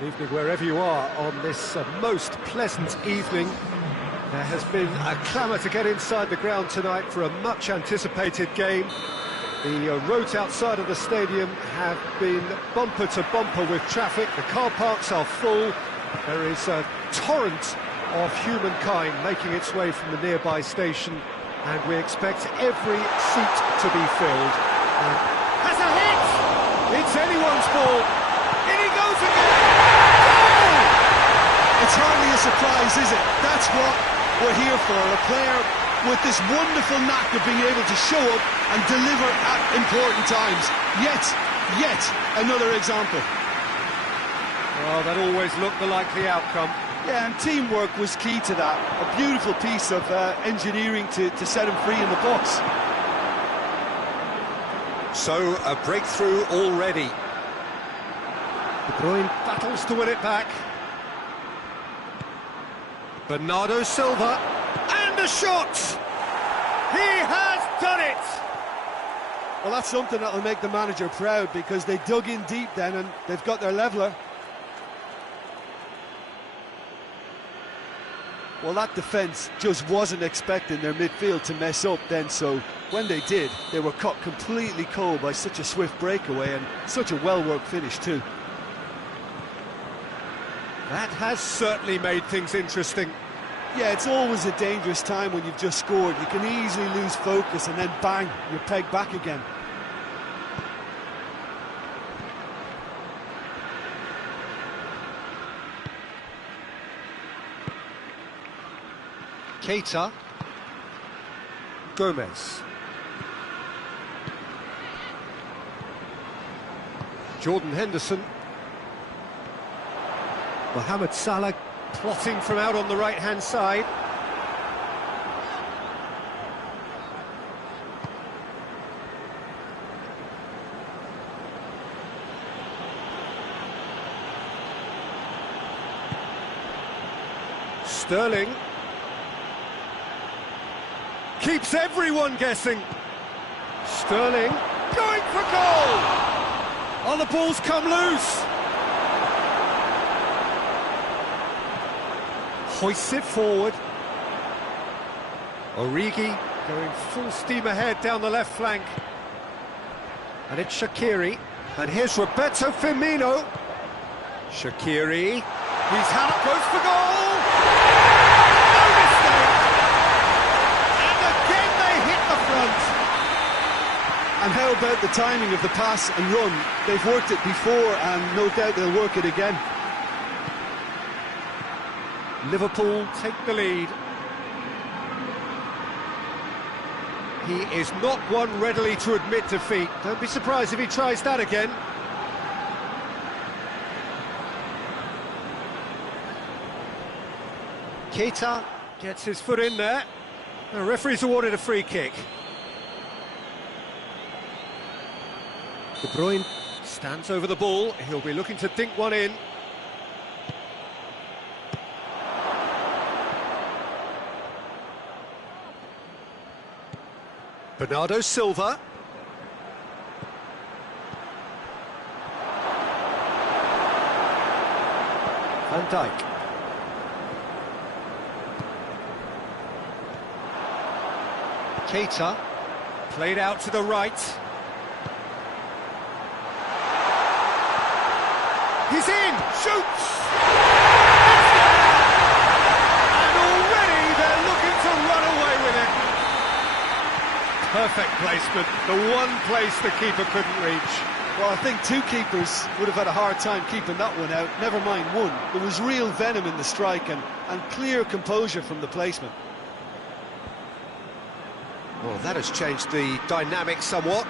Good evening wherever you are on this most pleasant evening. There has been a clamour to get inside the ground tonight for a much anticipated game. The roads outside of the stadium have been bumper to bumper with traffic. The car parks are full. There is a torrent of humankind making its way from the nearby station, and we expect every seat to be filled. Has a hit! It's anyone's ball. In he goes again! Goal! It's hardly a surprise, is it? That's what we're here for. A player with this wonderful knack of being able to show up and deliver at important times. Yet another example. Well, that always looked the likely outcome. Yeah, and teamwork was key to that. A beautiful piece of engineering to set him free in the box. So, a breakthrough already. De Bruyne battles to win it back. Bernardo Silva, and a shot! He has done it! Well, that's something that'll make the manager proud, because they dug in deep then and they've got their leveller. Well, that defence just wasn't expecting their midfield to mess up then, so when they did, they were caught completely cold by such a swift breakaway and such a well-worked finish too. That has certainly made things interesting. Yeah, it's always a dangerous time when you've just scored. You can easily lose focus and then bang, you're pegged back again. Keita. Gomez. Jordan Henderson. Mohamed Salah plotting from out on the right-hand side. Sterling. Keeps everyone guessing. Sterling going for goal! Oh, the ball's come loose. Hoists it forward. Origi going full steam ahead down the left flank. And it's Shaqiri. And here's Roberto Firmino. Shaqiri. He's had it, goes for goal! No mistake! And again they hit the front. And how about the timing of the pass and run? They've worked it before and no doubt they'll work it again. Liverpool take the lead. He is not one readily to admit defeat. Don't be surprised if he tries that again. Keita gets his foot in there. The referee's awarded a free kick. De Bruyne stands over the ball. He'll be looking to dink one in. Bernardo Silva. Van Dijk. Keita. Played out to the right. He's in! Shoots! And already they're looking to run away with it. Perfect placement, the one place the keeper couldn't reach. Well, I think two keepers would have had a hard time keeping that one out, never mind one. There was real venom in the strike and clear composure from the placement. Well, that has changed the dynamic somewhat.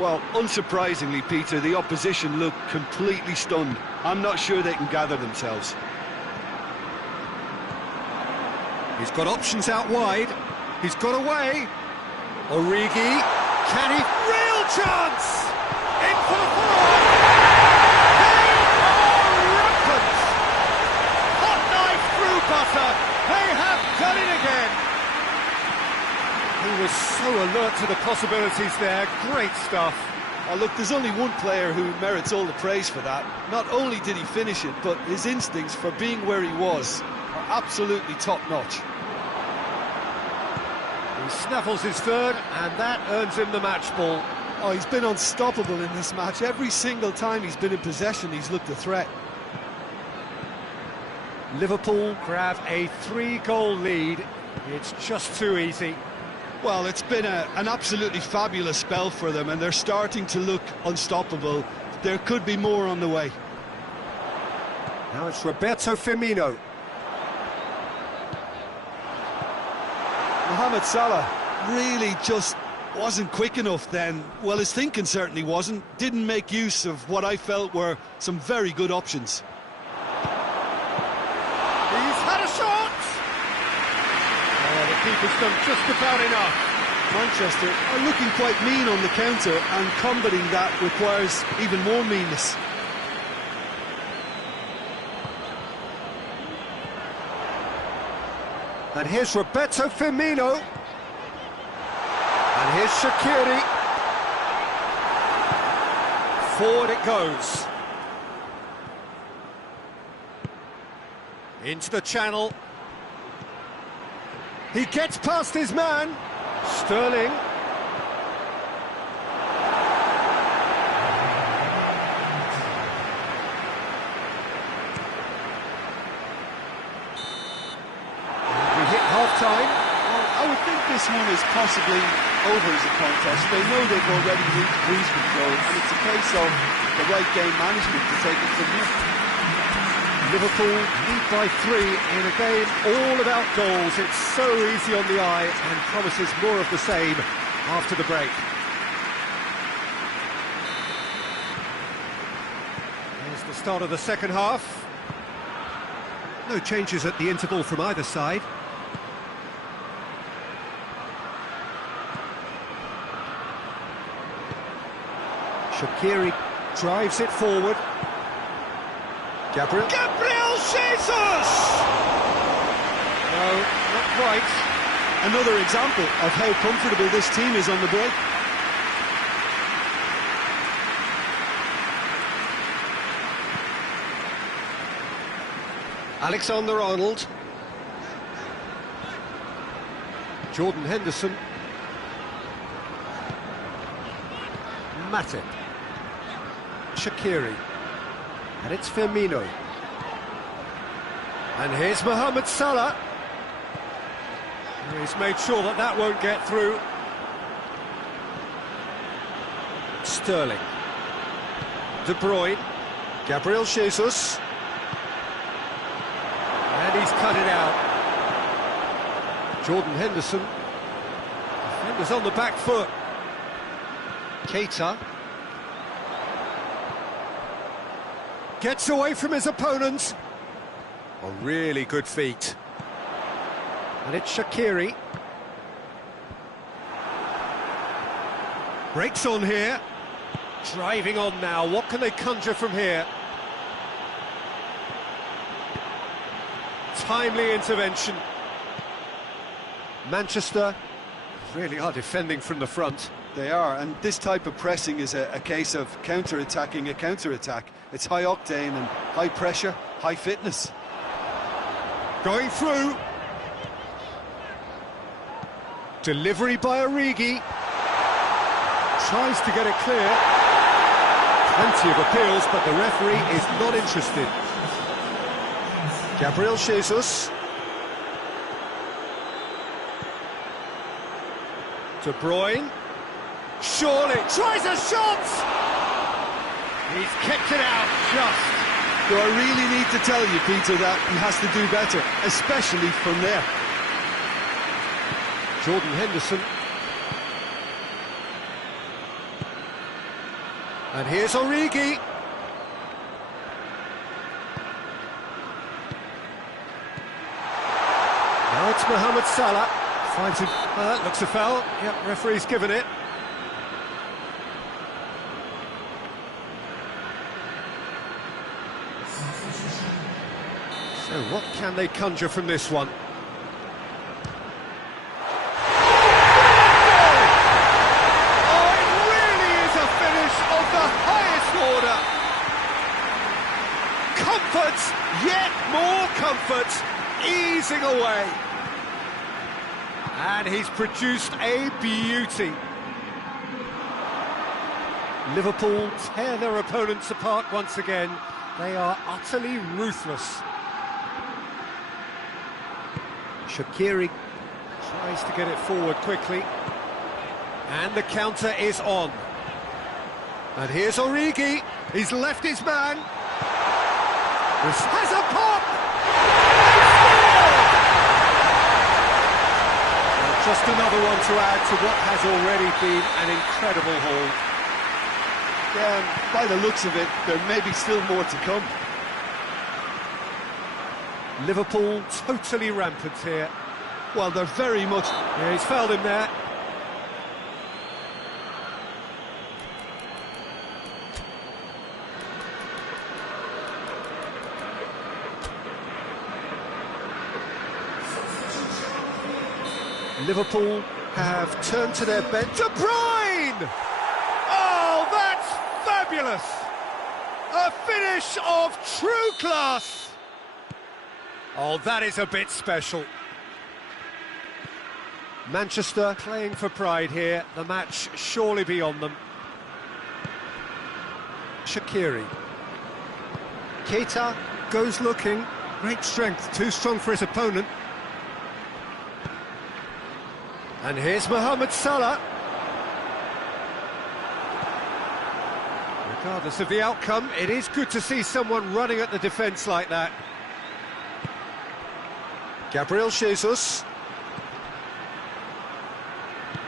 Well, unsurprisingly, Peter, the opposition looked completely stunned. I'm not sure they can gather themselves. He's got options out wide. He's got away. Origi, can he? Real chance! In for the forward! They are rampant! Hot knife through butter! They have done it again! He was so alert to the possibilities there. Great stuff. Oh, look, there's only one player who merits all the praise for that. Not only did he finish it, but his instincts for being where he was are absolutely top-notch. He snaffles his third, and that earns him the match ball. Oh, he's been unstoppable in this match. Every single time he's been in possession, he's looked a threat. Liverpool grab a 3-goal lead. It's just too easy. Well, it's been an absolutely fabulous spell for them, and they're starting to look unstoppable. There could be more on the way. Now it's Roberto Firmino. Mohamed Salah really just wasn't quick enough then. Well, his thinking certainly wasn't. Didn't make use of what I felt were some very good options. He's had a shot! Oh, the keeper's done just about enough. Manchester are looking quite mean on the counter, and combating that requires even more meanness. And here's Roberto Firmino. And here's Shaqiri. Forward it goes. Into the channel. He gets past his man. Sterling. We hit half-time. Well, I would think this one is possibly over as a contest. They know they've already reached cruise control, and it's a case of the right game management to take it from here. Liverpool lead by 3 in a game all about goals. It's so easy on the eye and promises more of the same after the break. Here's the start of the second half. No changes at the interval from either side. Shaqiri drives it forward. Gabriel Jesus! No, not quite. Another example of how comfortable this team is on the break. Alexander-Arnold. Jordan Henderson. Matip. Shaqiri. And it's Firmino. And here's Mohamed Salah. He's made sure that that won't get through. Sterling. De Bruyne. Gabriel Jesus. And he's cut it out. Jordan Henderson. Defenders on the back foot. Keita. Gets away from his opponents. A really good feat. And it's Shaqiri. Breaks on here. Driving on now. What can they conjure from here? Timely intervention. Manchester really are defending from the front. They are, and this type of pressing is a case of counter-attacking a counter-attack. It's high octane and high pressure, high fitness. Going through. Delivery by Origi. Tries to get it clear. Plenty of appeals, but the referee is not interested. Gabriel Jesus. De Bruyne. Surely tries a shot! He's kept it out just. Do I really need to tell you, Peter, that he has to do better, especially from there? Jordan Henderson. And here's Origi. Now it's Mohamed Salah. Finds him. Looks a foul. Yep, referee's given it. So what can they conjure from this one? Oh, it really is a finish yet more comfort, easing away. And he's produced a beauty. Liverpool tear their opponents apart once again. They are utterly ruthless. Shaqiri tries to get it forward quickly. And the counter is on. And here's Origi. He's left his man. This has a pop! Well, just another one to add to what has already been an incredible haul. Yeah, by the looks of it, there may be still more to come. Liverpool totally rampant here. Well, they're very much... Yeah, he's fouled him there. Liverpool have turned to their bench. De Bruyne! Oh, that's fabulous! A finish of true class! Oh, that is a bit special. Manchester playing for pride here. The match surely beyond them. Shaqiri. Keita goes looking. Great strength, too strong for his opponent. And here's Mohamed Salah. Regardless of the outcome, it is good to see someone running at the defence like that. Gabriel Jesus.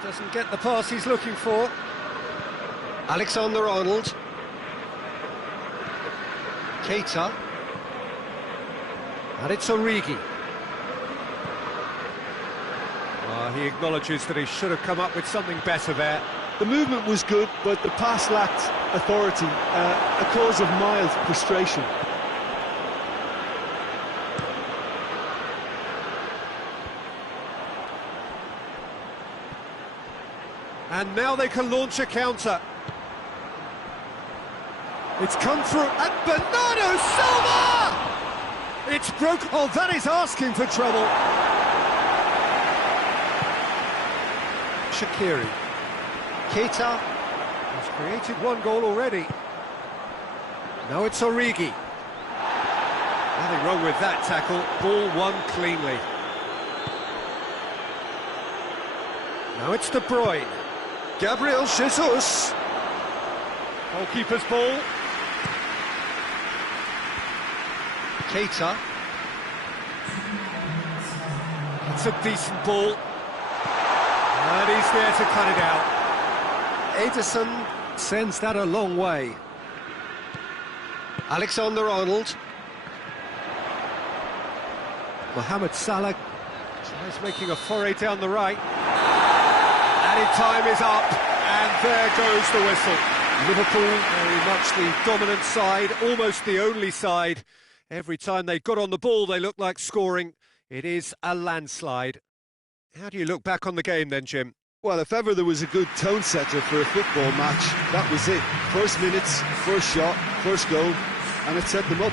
Doesn't get the pass he's looking for. Alexander-Arnold. Keita. And it's Origi. He acknowledges that he should have come up with something better there. The movement was good, but the pass lacked authority, a cause of mild frustration. And now they can launch a counter. It's come through, and Bernardo Silva! It's broke. Oh, that is asking for trouble. Shaqiri. Keita has created one goal already. Now it's Origi. Nothing wrong with that tackle. Ball won cleanly. Now it's De Bruyne. Gabriel Jesus. Goalkeeper's ball. Keita. It's a decent ball. And he's there to cut it out. Ederson sends that a long way. Alexander-Arnold. Mohamed Salah tries making a foray down the right. Added time is up, and there goes the whistle. Liverpool very much the dominant side, almost the only side. Every time they got on the ball, they looked like scoring. It is a landslide. How do you look back on the game then, Jim? Well, if ever there was a good tone setter for a football match, that was it. First minutes, first shot, first goal, and it set them up.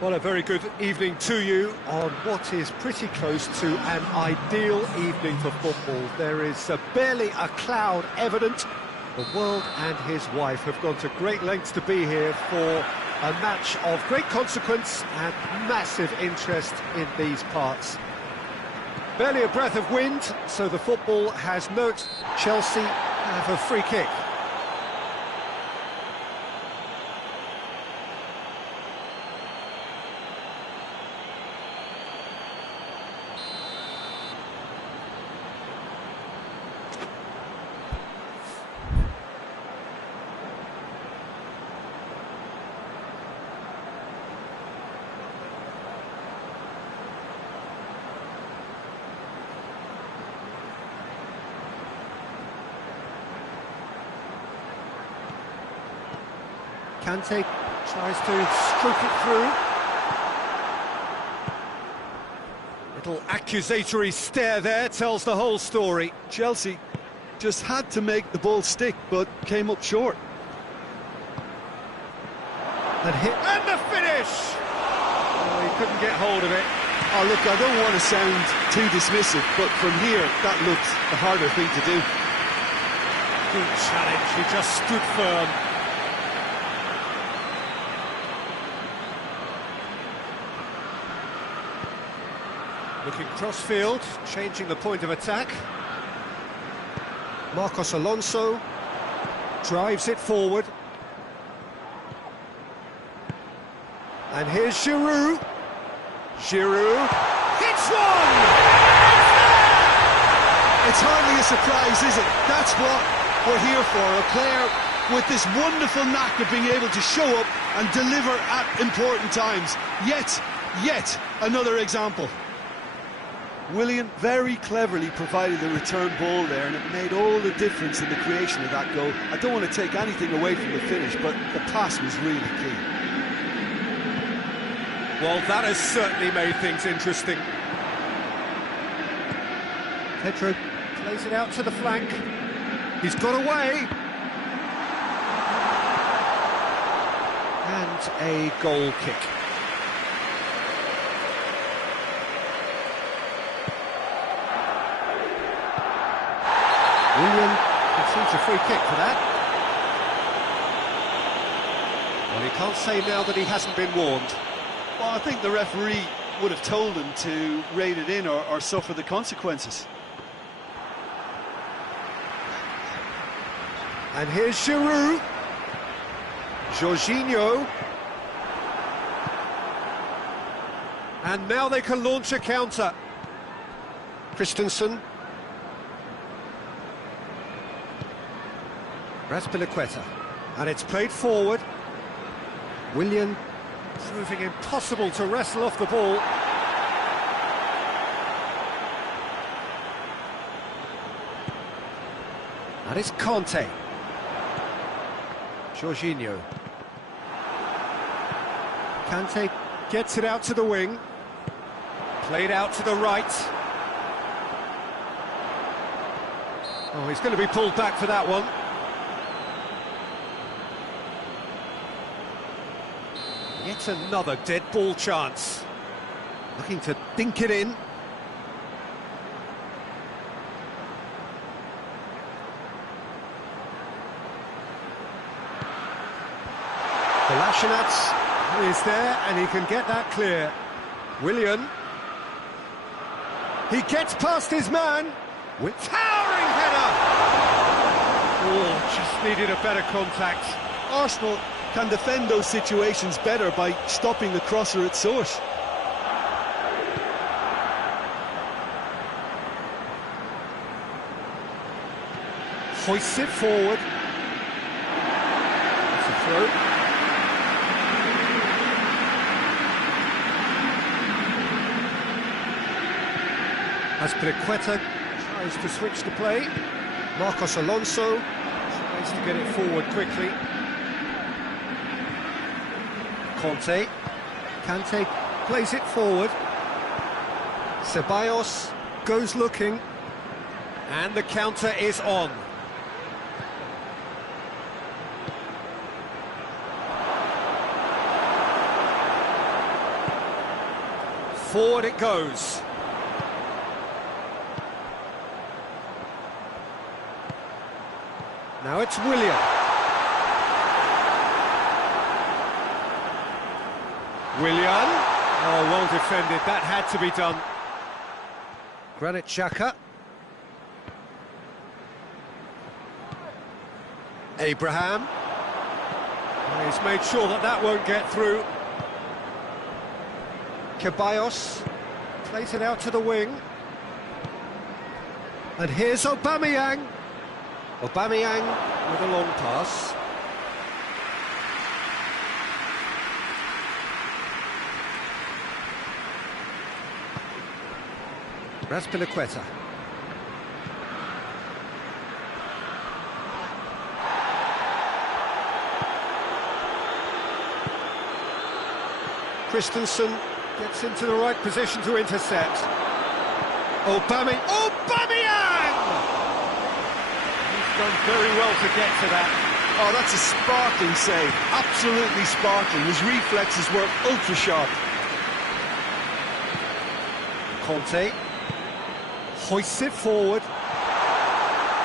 Well, a very good evening to you on what is pretty close to an ideal evening for football. There is barely a cloud evident. The world and his wife have gone to great lengths to be here for a match of great consequence and massive interest in these parts. Barely a breath of wind, so the football has note. Chelsea have a free kick. Kante tries to stroke it through. Little accusatory stare there tells the whole story. Chelsea just had to make the ball stick, but came up short. And the finish! Oh, he couldn't get hold of it. Oh, look, I don't want to sound too dismissive, but from here, that looked the harder thing to do. Good challenge, he just stood firm. Looking cross-field, changing the point of attack. Marcos Alonso drives it forward. And here's Giroud. Giroud hits one! It's hardly a surprise, is it? That's what we're here for. A player with this wonderful knack of being able to show up and deliver at important times. Yet another example. Willian very cleverly provided the return ball there, and it made all the difference in the creation of that goal. I don't want to take anything away from the finish, but the pass was really key. Well, that has certainly made things interesting. Pedro plays it out to the flank. He's got away. And a goal kick. Willian concedes a free kick for that. Well, he can't say now that he hasn't been warned. Well, I think the referee would have told him to rein it in or suffer the consequences. And here's Giroud. Jorginho. And now they can launch a counter. Christensen. Raspilicueta, and it's played forward. Willian proving impossible to wrestle off the ball. And it's Kante. Jorginho. Kante gets it out to the wing. Played out to the right. Oh, he's going to be pulled back for that one. Yet another dead ball chance. Looking to dink it in. Kolasinac is there and he can get that clear. Willian. He gets past his man with towering header. Oh, just needed a better contact. Arsenal can defend those situations better by stopping the crosser at source. Hoists it forward. It's a throw. Azpilicueta tries to switch the play. Marcos Alonso tries to get it forward quickly. Kante plays it forward. Ceballos goes looking. And the counter is on. Forward it goes. Now it's Willian. Oh, well defended. That had to be done. Granit Xhaka. Abraham. He's made sure that that won't get through. Ceballos plays it out to the wing. And here's Aubameyang. Aubameyang with a long pass. Azpilicueta. Christensen gets into the right position to intercept. Aubameyang! He's done very well to get to that. Oh, that's a sparkling save. Absolutely sparkling. His reflexes were ultra sharp. Conte hoists it forward.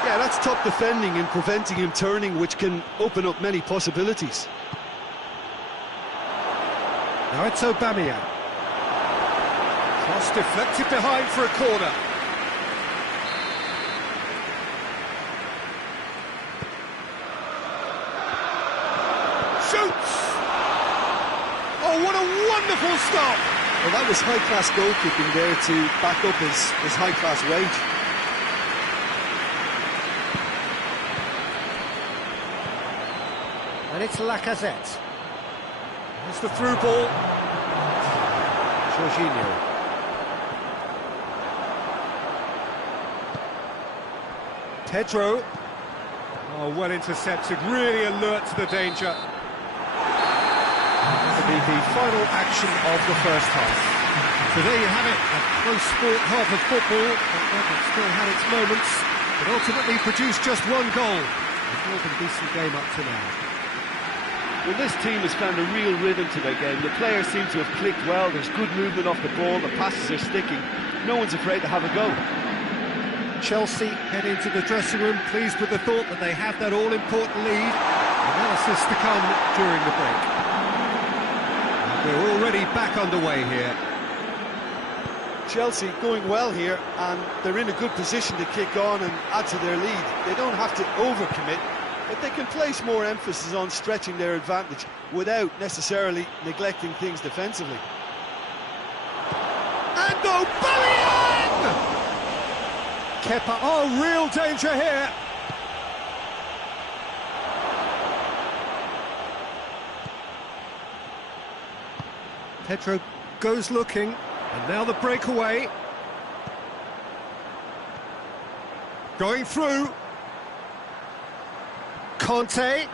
Yeah, that's top defending and preventing him turning, which can open up many possibilities. Now it's Aubameyang. Cross deflected behind for a corner. Shoots! Oh, what a wonderful stop! Well, that was high-class goalkeeping there to back up his high-class range. And it's Lacazette. It's the through ball. Jorginho. Pedro. Oh, well intercepted, really alert to the danger. That'll be the final action of the first half. So there you have it, a close sport half of football, but it still had its moments, but ultimately produced just one goal. A more than decent game up to now. Well, this team has found a real rhythm to their game. The players seem to have clicked well. There's good movement off the ball. The passes are sticking. No one's afraid to have a go. Chelsea head into the dressing room pleased with the thought that they have that all-important lead. Analysis to come during the break. And we're already back underway here. Chelsea going well here, and they're in a good position to kick on and add to their lead. They don't have to overcommit, but they can place more emphasis on stretching their advantage without necessarily neglecting things defensively. And Aubameyang! Kepa, oh, real danger here. Pedro goes looking, and now the breakaway. Going through. Conte.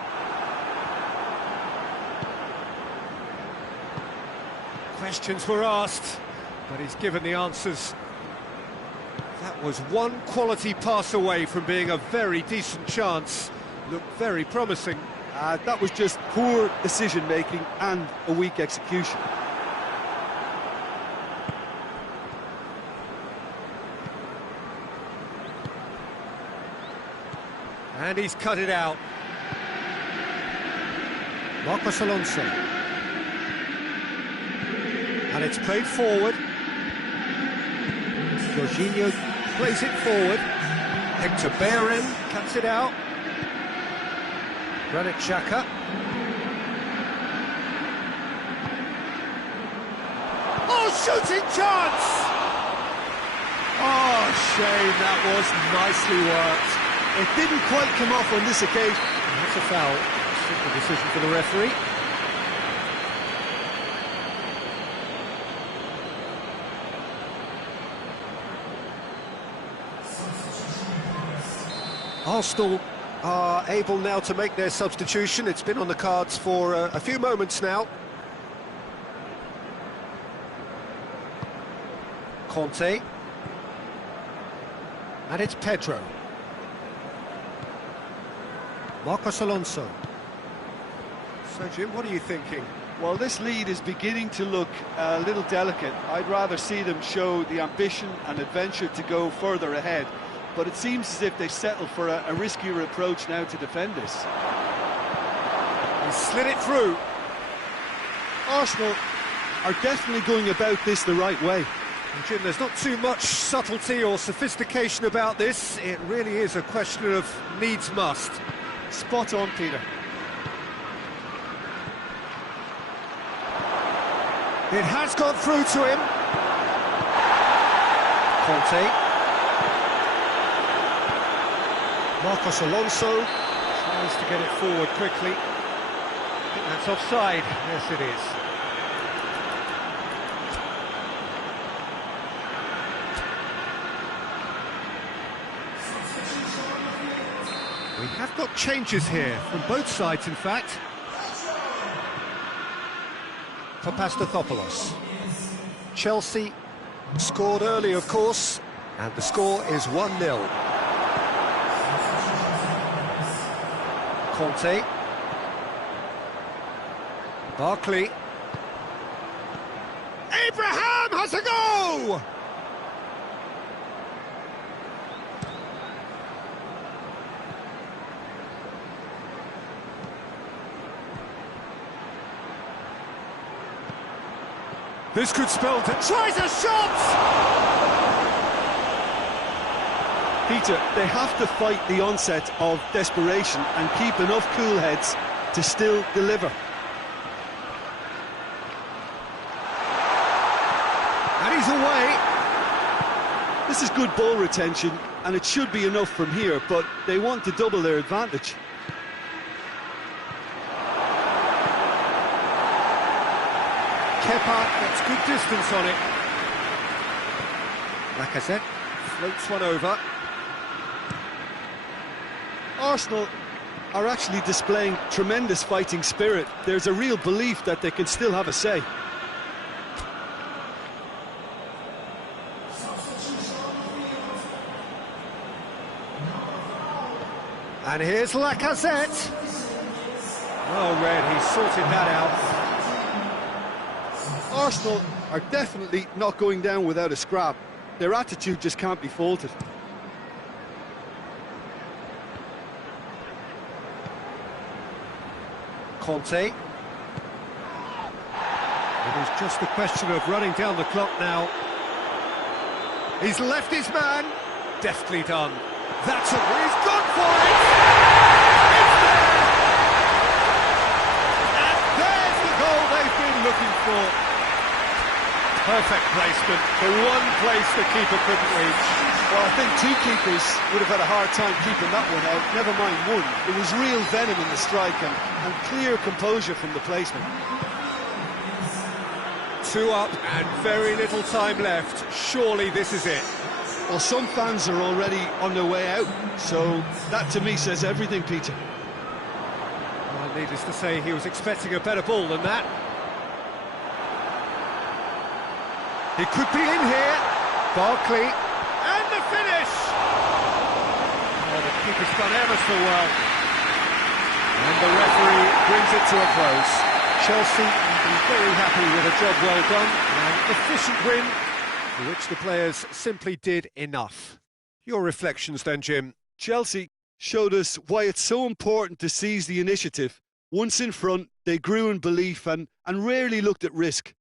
Questions were asked, but he's given the answers. That was one quality pass away from being a very decent chance. Looked very promising. That was just poor decision-making and a weak execution. And he's cut it out. Marcos Alonso. And it's played forward. Jorginho plays it forward. Hector Bellerin cuts it out. Granit Xhaka. shooting chance! Oh, shame, that was nicely worked. It didn't quite come off on this occasion. That's a foul. Simple decision for the referee. Arsenal are able now to make their substitution. It's been on the cards for a few moments now. Conte. And it's Pedro. Marcos Alonso. So, Jim, what are you thinking? Well, this lead is beginning to look a little delicate. I'd rather see them show the ambition and adventure to go further ahead. But it seems as if they settle for a riskier approach now to defend this. He slid it through. Arsenal are definitely going about this the right way. And Jim, there's not too much subtlety or sophistication about this. It really is a question of needs must. Spot on, Peter. It has gone through to him. Conte. Marcos Alonso tries to get it forward quickly. I think that's offside. Yes, it is. We have got changes here, from both sides in fact. For Pastathopoulos. Chelsea scored early, of course, and the score is 1-0. Conte. Barkley. Abraham has a go! This could spell... Tries a shot! Peter, they have to fight the onset of desperation and keep enough cool heads to still deliver. And he's away. This is good ball retention, and it should be enough from here, but they want to double their advantage. Kepa gets good distance on it. Lacazette floats one over. Arsenal are actually displaying tremendous fighting spirit. There's a real belief that they can still have a say. And here's Lacazette. Oh, Red, he sorted that out. Arsenal are definitely not going down without a scrap. Their attitude just can't be faulted. Conte. It is just a question of running down the clock now. He's left his man. Deftly done. That's it. He's gone for it. It's there. And there's the goal they've been looking for. Perfect placement. The one place the keeper couldn't reach. Well, I think two keepers would have had a hard time keeping that one out, never mind one. It was real venom in the strike and clear composure from the placement. 2 up and very little time left. Surely this is it. Well, some fans are already on their way out, so that to me says everything, Peter. Well, needless to say, he was expecting a better ball than that. He could be in here. Barkley. And the finish! Oh, the keeper's done ever so well. And the referee brings it to a close. Chelsea will be very happy with a job well done. An efficient win, for which the players simply did enough. Your reflections then, Jim? Chelsea showed us why it's so important to seize the initiative. Once in front, they grew in belief and rarely looked at risk.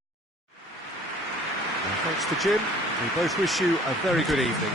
And thanks to Jim, we both wish you a very good evening.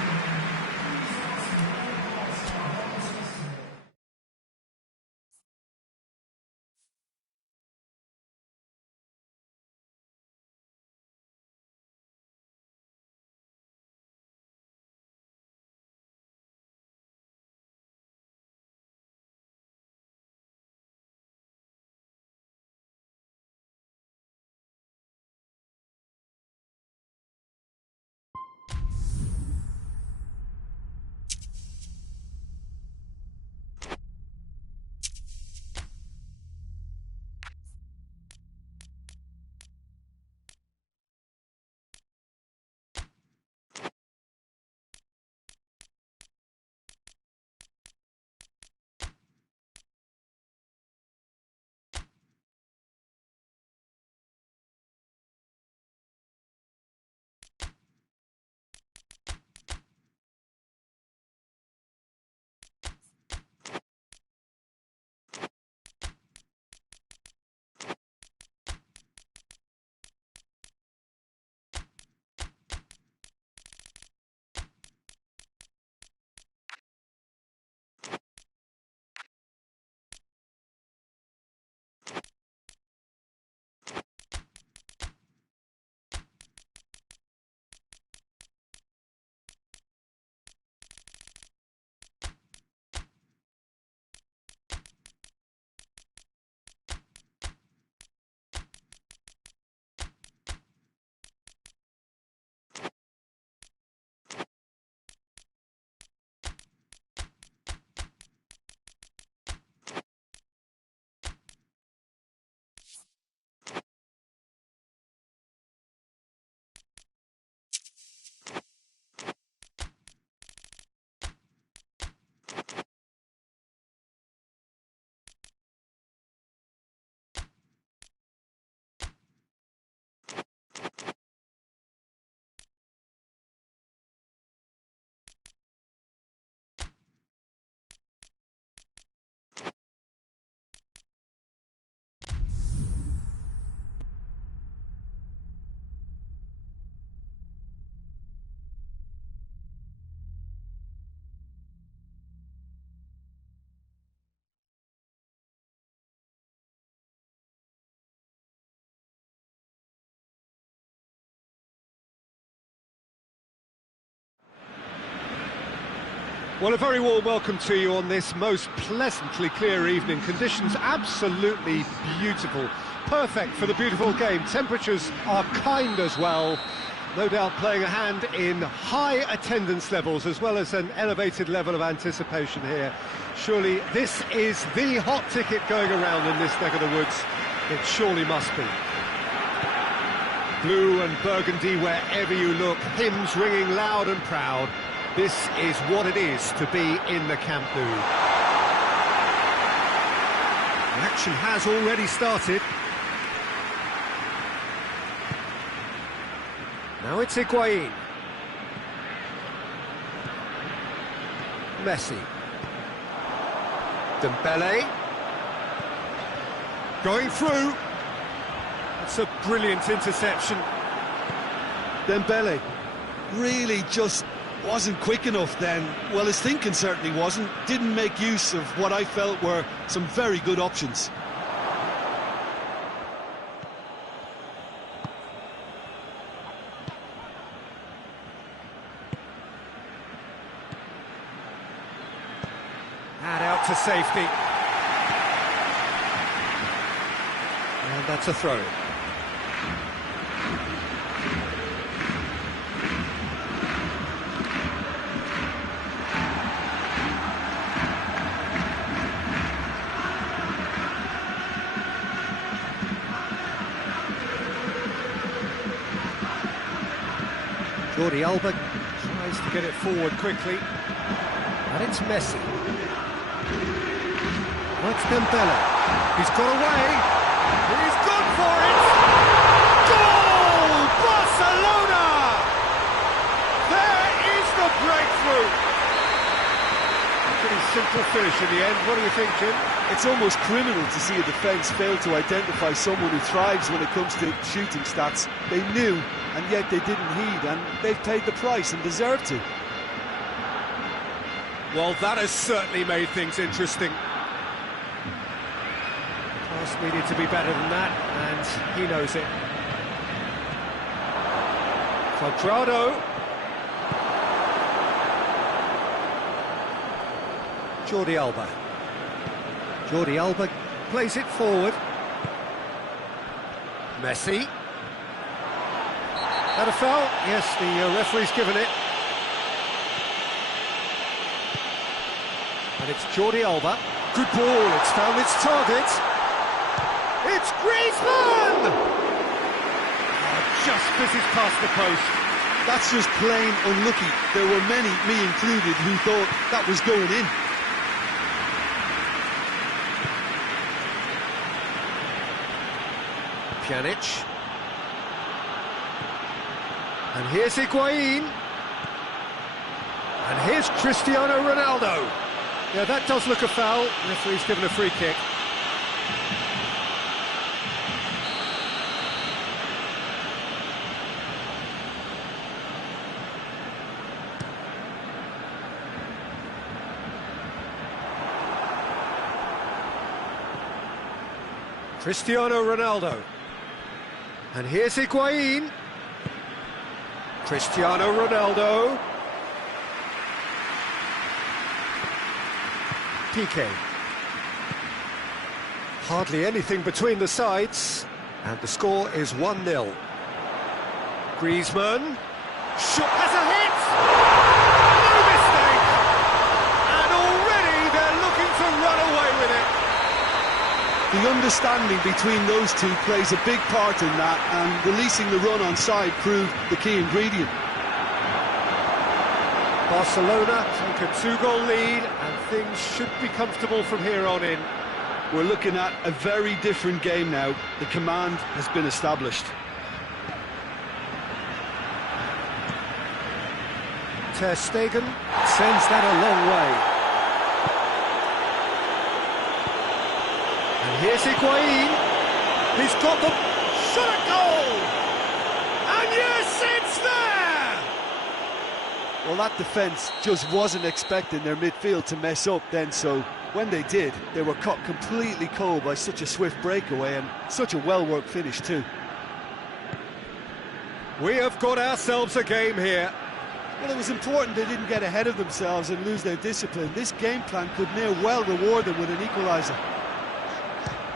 Well, a very warm welcome to you on this most pleasantly clear evening. Conditions absolutely beautiful. Perfect for the beautiful game. Temperatures are kind as well. No doubt playing a hand in high attendance levels as well as an elevated level of anticipation here. Surely this is the hot ticket going around in this neck of the woods. It surely must be. Blue and burgundy wherever you look, hymns ringing loud and proud. This is what it is to be in the Camp Nou. The action has already started. Now it's Higuain. Messi. Dembele. Going through. It's a brilliant interception. Dembele really just wasn't quick enough then. Well, his thinking certainly wasn't. Didn't make use of what I felt were some very good options. And out to safety. And that's a throw. Jordi Alba tries to get it forward quickly. And it's Messi. That's Dembele. He's got away. He's gone for it. Goal! Barcelona! There is the breakthrough. A pretty simple finish in the end. What do you think, Jim? It's almost criminal to see a defence fail to identify someone who thrives when it comes to shooting stats. They knew, and yet they didn't heed, and they've paid the price and deserve to. Well, that has certainly made things interesting. Pass needed to be better than that, and he knows it. Cuadrado. Jordi Alba. Jordi Alba plays it forward. Messi. That a foul? Yes, the referee's given it. And it's Jordi Alba. Good ball, it's found its target. It's Griezmann! Oh, just fizzes past the post. That's just plain unlucky. There were many, me included, who thought that was going in. Pjanic. And here's Higuain. And here's Cristiano Ronaldo. Yeah, that does look a foul. The referee's given a free kick. Cristiano Ronaldo. And here's Higuain. Cristiano Ronaldo. Piqué. Hardly anything between the sides, and the score is 1-0. Griezmann. Shot has a hit! No mistake! And already they're looking to run away with it. The understanding between those two plays a big part in that, and releasing the run on side proved the key ingredient. Barcelona take a 2-goal lead, and things should be comfortable from here on in. We're looking at a very different game now. The command has been established. Ter Stegen sends that a long way. And here's Higuain. He's got the shot at goal! And yes, it's there! Well, that defence just wasn't expecting their midfield to mess up then, so when they did, they were caught completely cold by such a swift breakaway and such a well-worked finish too. We have got ourselves a game here. Well, it was important they didn't get ahead of themselves and lose their discipline. This game plan could near well reward them with an equaliser.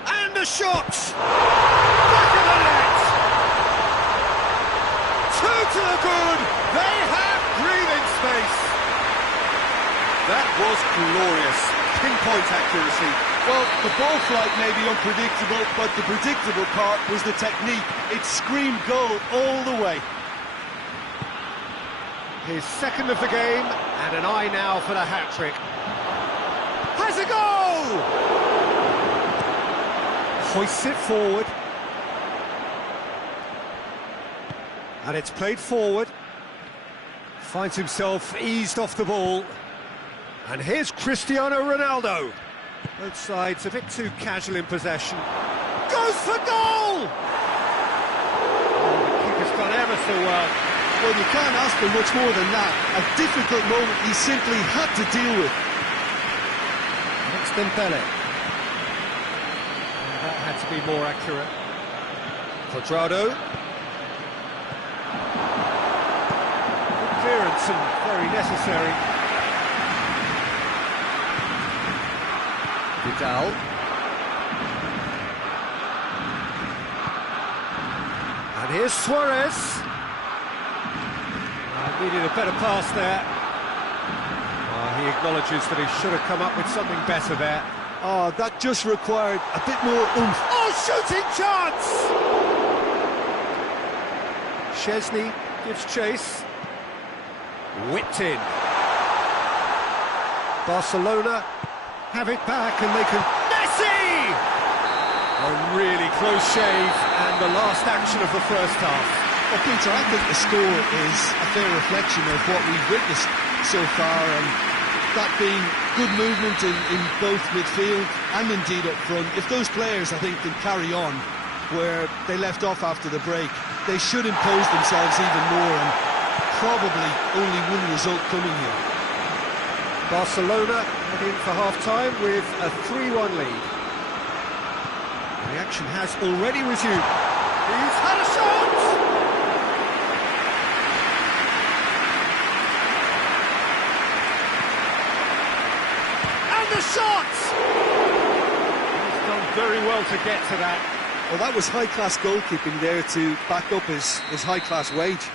And the shot! Back of the net! Two to the good! They have breathing space! That was glorious. Pinpoint accuracy. Well, the ball flight may be unpredictable, but the predictable part was the technique. It screamed goal all the way. His second of the game, and an eye now for the hat-trick. Has a goal! Hoists it forward. And it's played forward. Finds himself eased off the ball. And here's Cristiano Ronaldo. Both sides a bit too casual in possession. Goes for goal! Oh, the keeper's done ever so well. Well, you can't ask for much more than that. A difficult moment he simply had to deal with. Next Dembele. That had to be more accurate. Quadrado. Good clearance and very necessary. Vidal. And here's Suarez. Needed a better pass there. He acknowledges that he should have come up with something better there. Oh, that just required a bit more oomph. Oh, shooting chance! Szczesny gives chase. Whipped in. Barcelona have it back and they can... Messi! A really close shave and the last action of the first half. Well, Peter, I think the score is a fair reflection of what we've witnessed so far, and that being good movement in both midfield and indeed up front. If those players, I think, can carry on where they left off after the break, they should impose themselves even more, and probably only one result coming here. Barcelona head in for half-time with a 3-1 lead. The action has already resumed. He's had a shot! The shot! He's done very well to get to that. Well, that was high-class goalkeeping there to back up his high-class wage.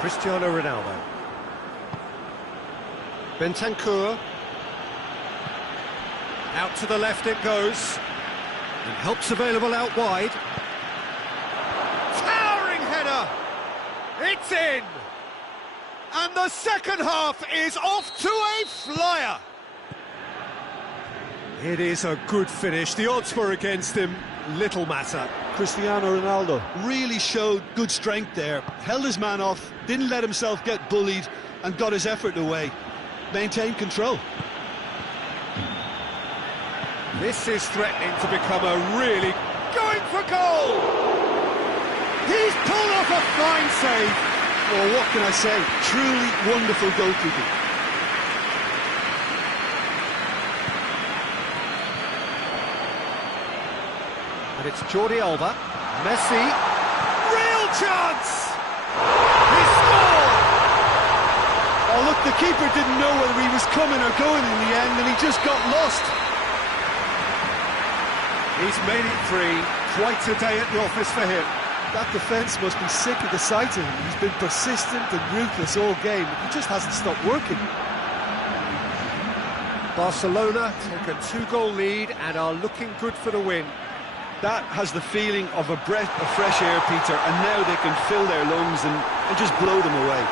Cristiano Ronaldo. Bentancur. Out to the left it goes. And help's available out wide. It's in! And the second half is off to a flyer! It is a good finish. The odds were against him. Little matter. Cristiano Ronaldo really showed good strength there. Held his man off, didn't let himself get bullied, and got his effort away. Maintained control. This is threatening to become a really... Going for goal! He's pulled off a fine save. Well, what can I say? Truly wonderful goalkeeping. And it's Jordi Alba. Messi. Real chance! He scored! Oh, look, the keeper didn't know whether he was coming or going in the end, and he just got lost. He's made it three. Quite a day at the office for him. That defence must be sick of the sight of him. He's been persistent and ruthless all game. He just hasn't stopped working. Barcelona take a 2-goal lead and are looking good for the win. That has the feeling of a breath of fresh air, Peter, and now they can fill their lungs and just blow them away.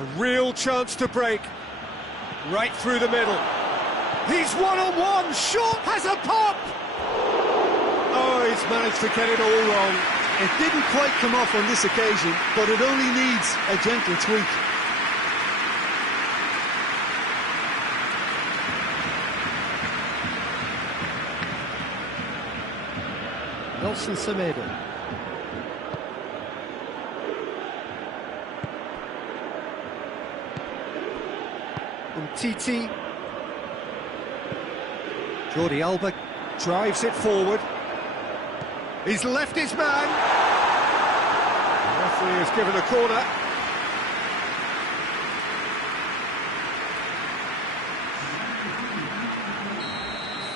A real chance to break. Right through the middle. He's one-on-one, shot, has a pop! Oh, he's managed to get it all wrong. It didn't quite come off on this occasion, but it only needs a gentle tweak. Nelson Semedo. Titi. Jordi Alba drives it forward. He's left his man. The referee has given a corner.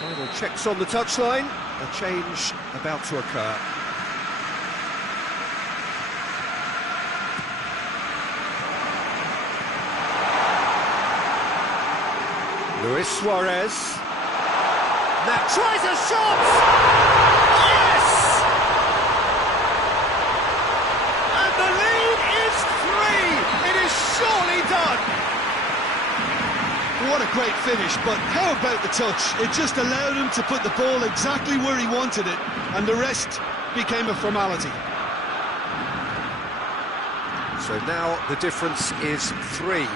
Final checks on the touchline. A change about to occur. Luis Suarez. Now tries a shot! Yes! And the lead is 3! It is surely done! What a great finish, but how about the touch? It just allowed him to put the ball exactly where he wanted it, and the rest became a formality. So now the difference is 3.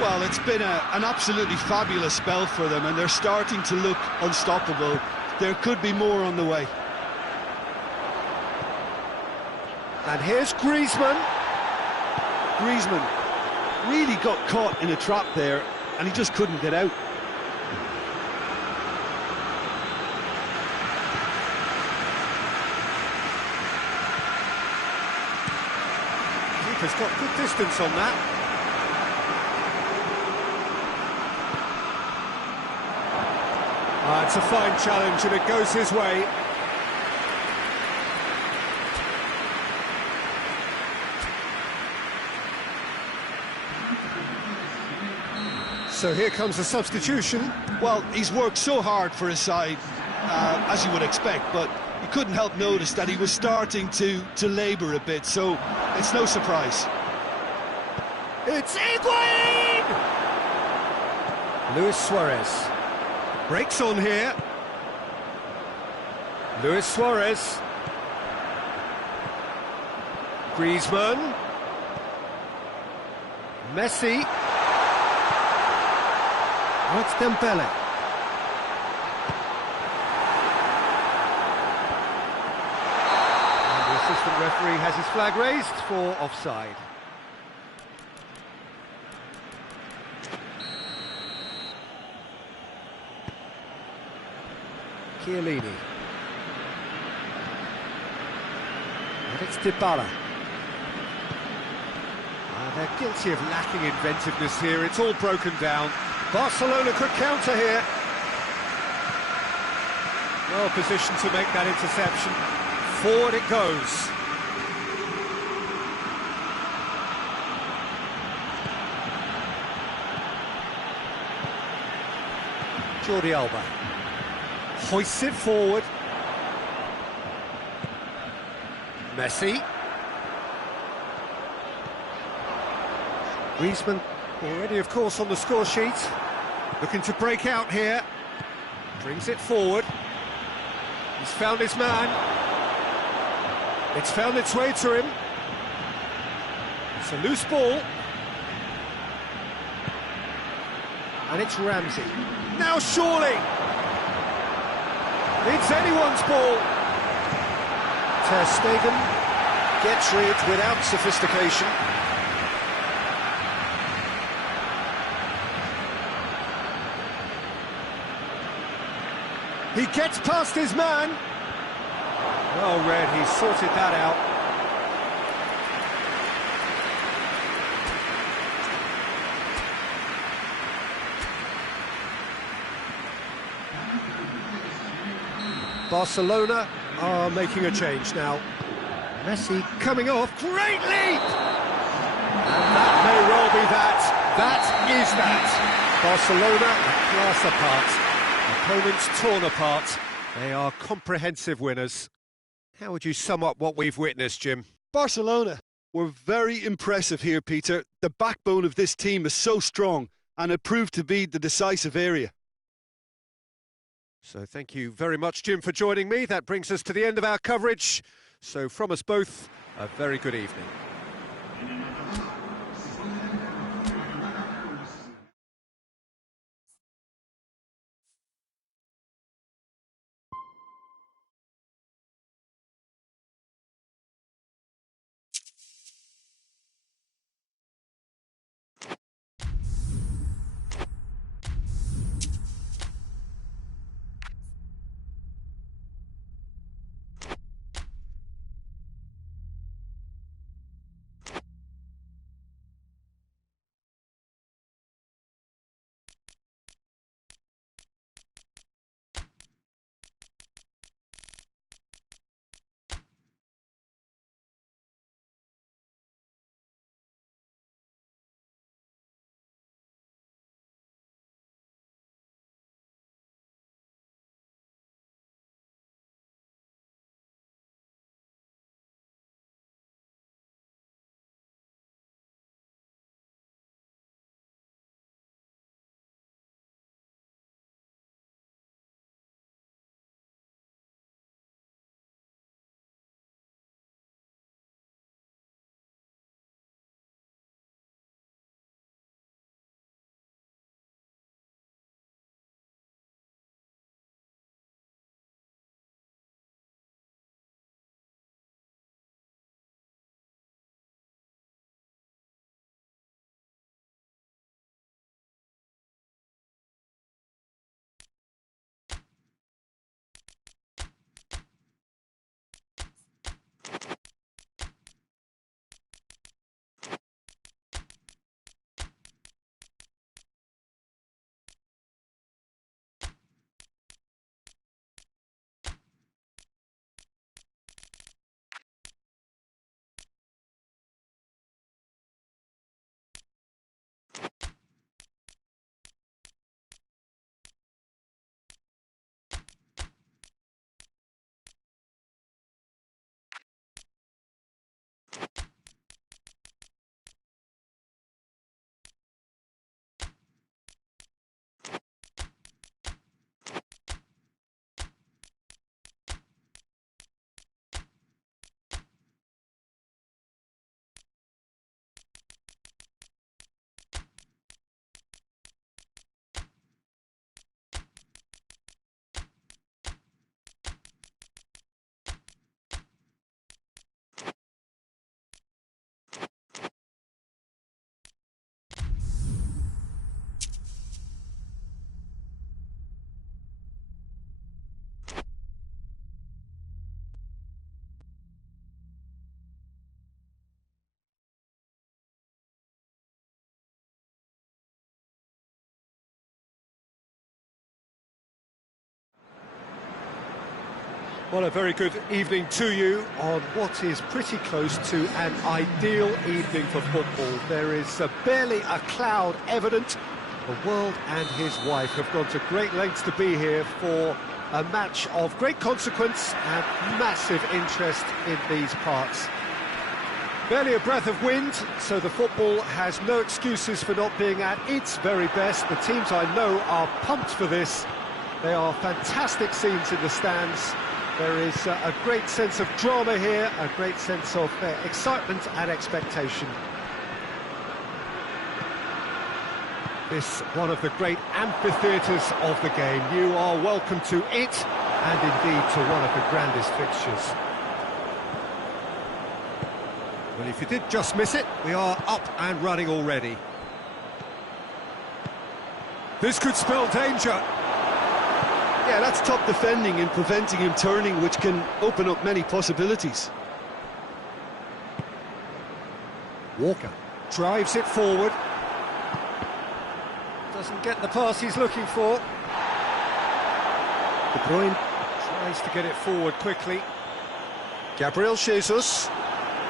Well, it's been an absolutely fabulous spell for them, and they're starting to look unstoppable. There could be more on the way. And here's Griezmann. Griezmann really got caught in a trap there, and he just couldn't get out. Keeper's got good distance on that. It's a fine challenge and it goes his way. So here comes a substitution. Well, he's worked so hard for his side, as you would expect, but you couldn't help notice that he was starting to labour a bit, so it's no surprise. It's Higuain! Luis Suarez. Breaks on here. Luis Suarez. Griezmann. Messi. Oh, it's Dembele. And the assistant referee has his flag raised for offside. Chiellini. And it's Dybala. They're guilty of lacking inventiveness here. It's all broken down. Barcelona could counter here. Well positioned to make that interception. Forward it goes. Jordi Alba. Hoists it forward. Messi. Griezmann already, of course, on the score sheet. Looking to break out here. Brings it forward. He's found his man. It's found its way to him. It's a loose ball. And it's Ramsey. Now surely! It's anyone's ball. Ter Stegen gets rid without sophistication. He gets past his man. Well read, he sorted that out. Barcelona are making a change now. Messi coming off, great leap! And that may well be that. That is that. Barcelona a class apart. Opponents torn apart. They are comprehensive winners. How would you sum up what we've witnessed, Jim? Barcelona were very impressive here, Peter. The backbone of this team is so strong, and it proved to be the decisive area. So thank you very much, Jim, for joining me. That brings us to the end of our coverage. So from us both, a very good evening. Well, a very good evening to you on what is pretty close to an ideal evening for football. There is barely a cloud evident. The world and his wife have gone to great lengths to be here for a match of great consequence and massive interest in these parts. Barely a breath of wind, so the football has no excuses for not being at its very best. The teams I know are pumped for this. They are fantastic scenes in the stands. There is a great sense of drama here, a great sense of excitement and expectation. This one of the great amphitheatres of the game. You are welcome to it, and indeed to one of the grandest fixtures. Well, if you did just miss it, we are up and running already. This could spell danger. Yeah, that's top defending and preventing him turning, which can open up many possibilities. Walker drives it forward. Doesn't get the pass he's looking for. De Bruyne tries to get it forward quickly. Gabriel Jesus.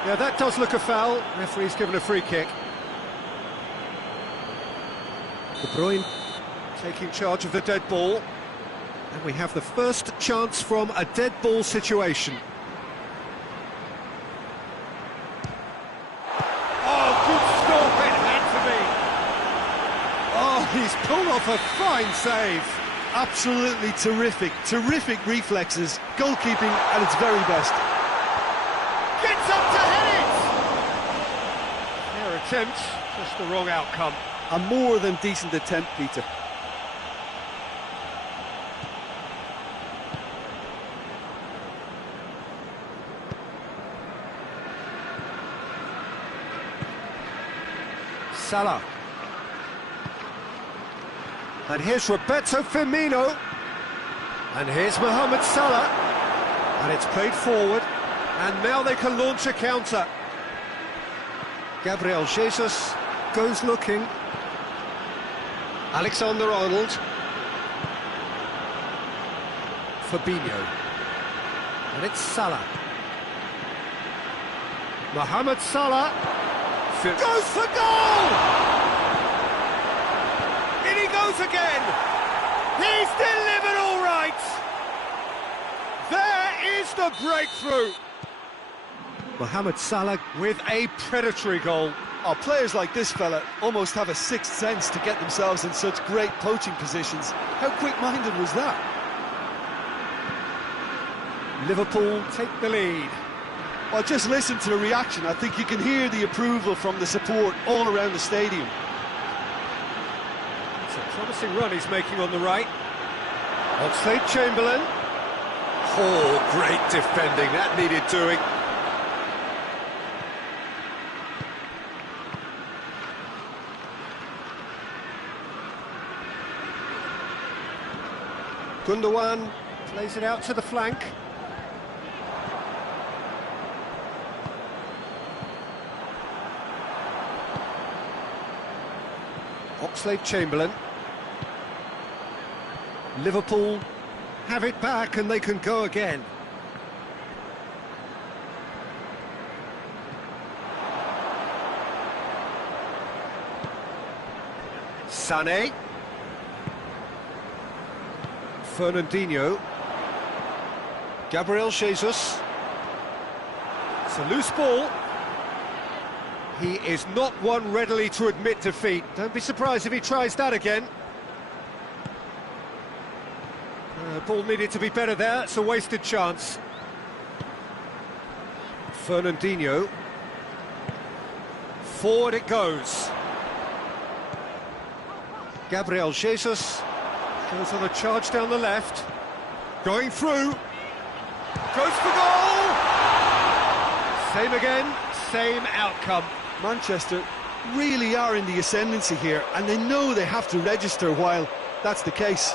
Yeah, that does look a foul. Referee's given a free kick. De Bruyne taking charge of the dead ball. And we have the first chance from a dead ball situation. Oh, good stop it had to be. Oh, he's pulled off a fine save. Absolutely terrific reflexes, goalkeeping at its very best. Gets up to head it! Fair attempt, just the wrong outcome. A more than decent attempt, Peter. Salah. And here's Roberto Firmino. And here's Mohamed Salah. And it's played forward. And now they can launch a counter. Gabriel Jesus goes looking. Alexander-Arnold. Fabinho. And it's Salah. Mohamed Salah. Goes for goal! In he goes again! He's delivered all right! There is the breakthrough! Mohamed Salah with a predatory goal. Oh, players like this fella almost have a sixth sense to get themselves in such great poaching positions. How quick-minded was that? Liverpool take the lead. Well, just listen to the reaction. I think you can hear the approval from the support all around the stadium. It's a promising run he's making on the right. Oxlade-Chamberlain. Oh, great defending. That needed doing. Gundogan plays it out to the flank. Oxlade-Chamberlain. Liverpool have it back and they can go again. Sané. Fernandinho. Gabriel Jesus. It's a loose ball. He is not one readily to admit defeat. Don't be surprised if he tries that again. Ball needed to be better there. It's a wasted chance. Fernandinho. Forward it goes. Gabriel Jesus goes on a charge down the left. Going through. Goes for goal! Same again, same outcome. Manchester really are in the ascendancy here, and they know they have to register while that's the case.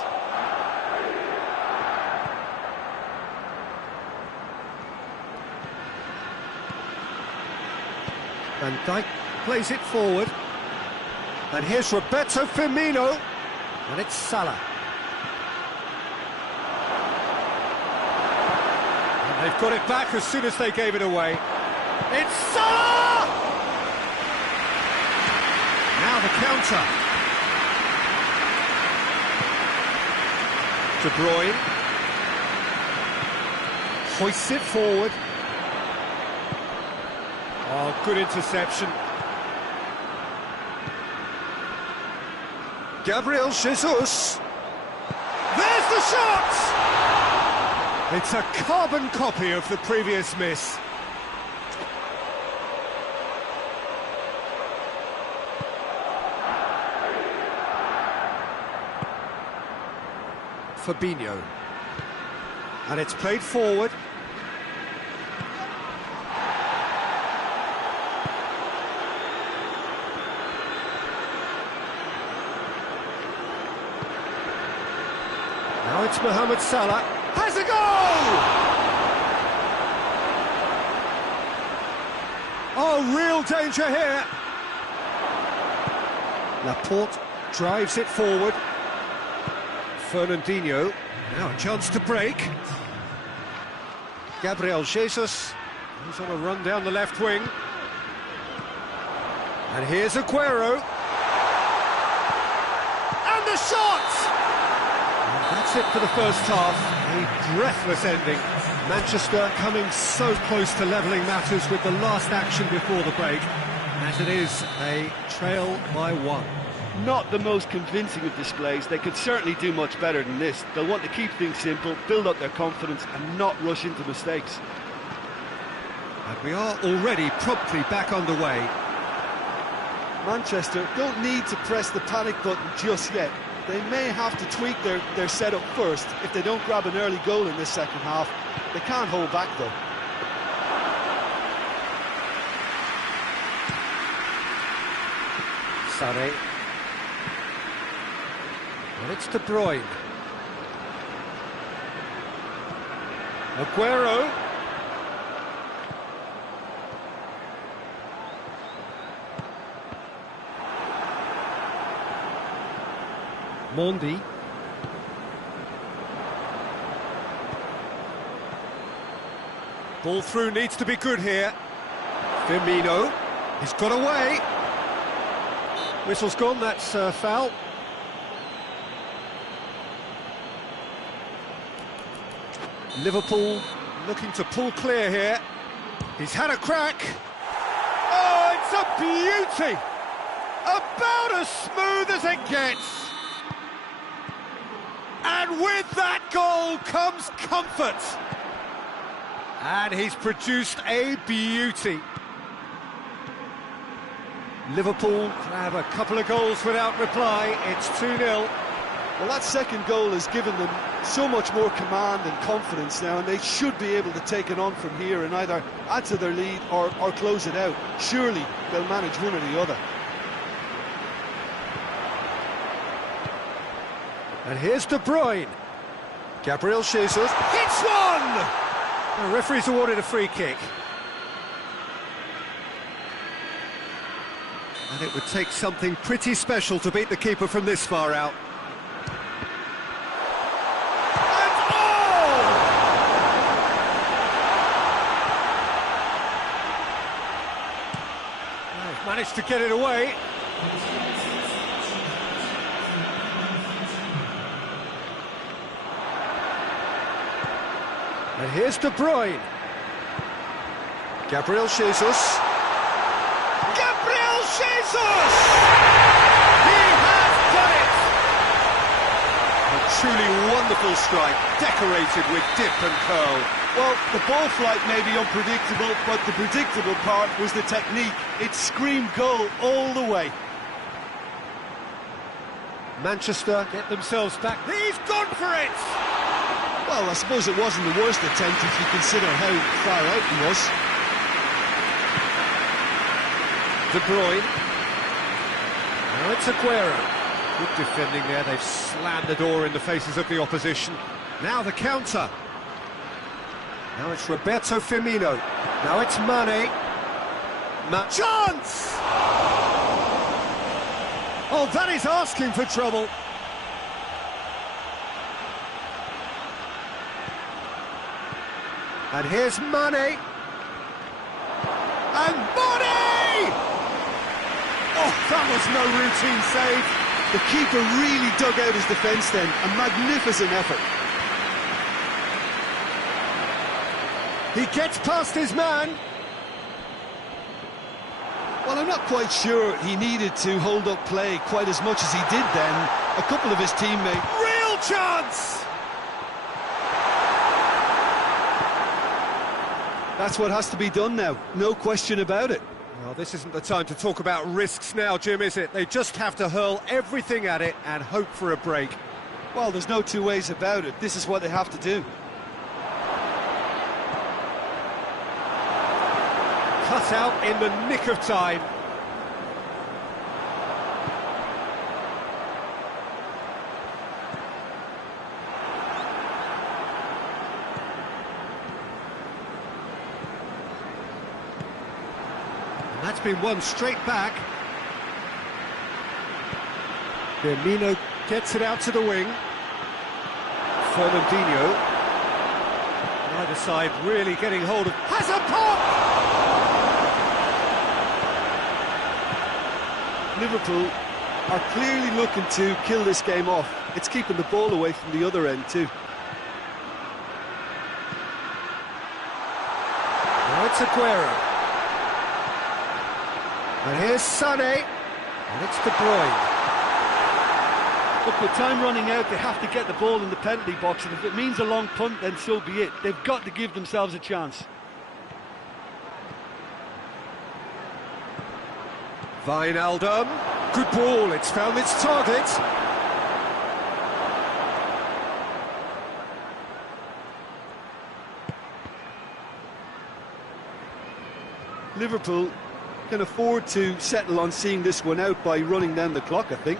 Van Dijk plays it forward. And here's Roberto Firmino. And it's Salah. They've got it back as soon as they gave it away. It's Salah! Now the counter. De Bruyne. Hoists it forward. Oh, good interception. Gabriel Jesus. There's the shot! It's a carbon copy of the previous miss. Fabinho. And it's played forward. Now it's Mohamed Salah. Has a goal! Oh, real danger here. Laporte drives it forward. Fernandinho, now a chance to break. Gabriel Jesus, he's on a run down the left wing. And here's Aguero. And the shot! And that's it for the first half, a breathless ending. Manchester coming so close to levelling matters with the last action before the break. As it is, a trail by one. Not the most convincing of displays. They could certainly do much better than this. They'll want to keep things simple, build up their confidence and not rush into mistakes. And we are already promptly back underway. Manchester don't need to press the panic button just yet. They may have to tweak their setup first if they don't grab an early goal in this second half. They can't hold back though. Sarri. And it's De Bruyne. Aguero. Mondi. Ball through needs to be good here. Firmino. He's got away. Whistle's gone, that's foul. Liverpool looking to pull clear here. He's had a crack. Oh, it's a beauty! About as smooth as it gets. And with that goal comes comfort. And he's produced a beauty. Liverpool grab a couple of goals without reply. It's 2-0. Well, that second goal has given them so much more command and confidence now, and they should be able to take it on from here and either add to their lead or close it out. Surely they'll manage one or the other. And here's De Bruyne. Gabriel Jesus hits one! The referee's awarded a free kick. And it would take something pretty special to beat the keeper from this far out. Managed to get it away. And here's De Bruyne. Gabriel Jesus. Gabriel Jesus! He has done it! A truly wonderful strike, decorated with dip and curl. Well, the ball flight may be unpredictable, but the predictable part was the technique. It screamed goal all the way. Manchester get themselves back. He's gone for it! Well, I suppose it wasn't the worst attempt if you consider how far out he was. De Bruyne. Now it's Aguero. Good defending there. They've slammed the door in the faces of the opposition. Now the counter. Now it's Roberto Firmino. Now it's Mane. Chance! Oh, that is asking for trouble. And here's Mane. And Mane! Oh, that was no routine save. The keeper really dug out his defence then. A magnificent effort. He gets past his man. Well, I'm not quite sure he needed to hold up play quite as much as he did then. A couple of his teammates... Real chance! That's what has to be done now, no question about it. Well, this isn't the time to talk about risks now, Jim, is it? They just have to hurl everything at it and hope for a break. Well, there's no two ways about it. This is what they have to do. Cut out in the nick of time. And that's been won straight back. Firmino gets it out to the wing. Fernandinho. Neither side really getting hold of... Has a pop! Liverpool are clearly looking to kill this game off. It's keeping the ball away from the other end too. Now it's Aguero. And here's Sané. And it's De Bruyne. Look, with time running out, they have to get the ball in the penalty box, and if it means a long punt, then so be it. They've got to give themselves a chance. Wijnaldum, good ball, it's found its target. Liverpool can afford to settle on seeing this one out by running down the clock, I think.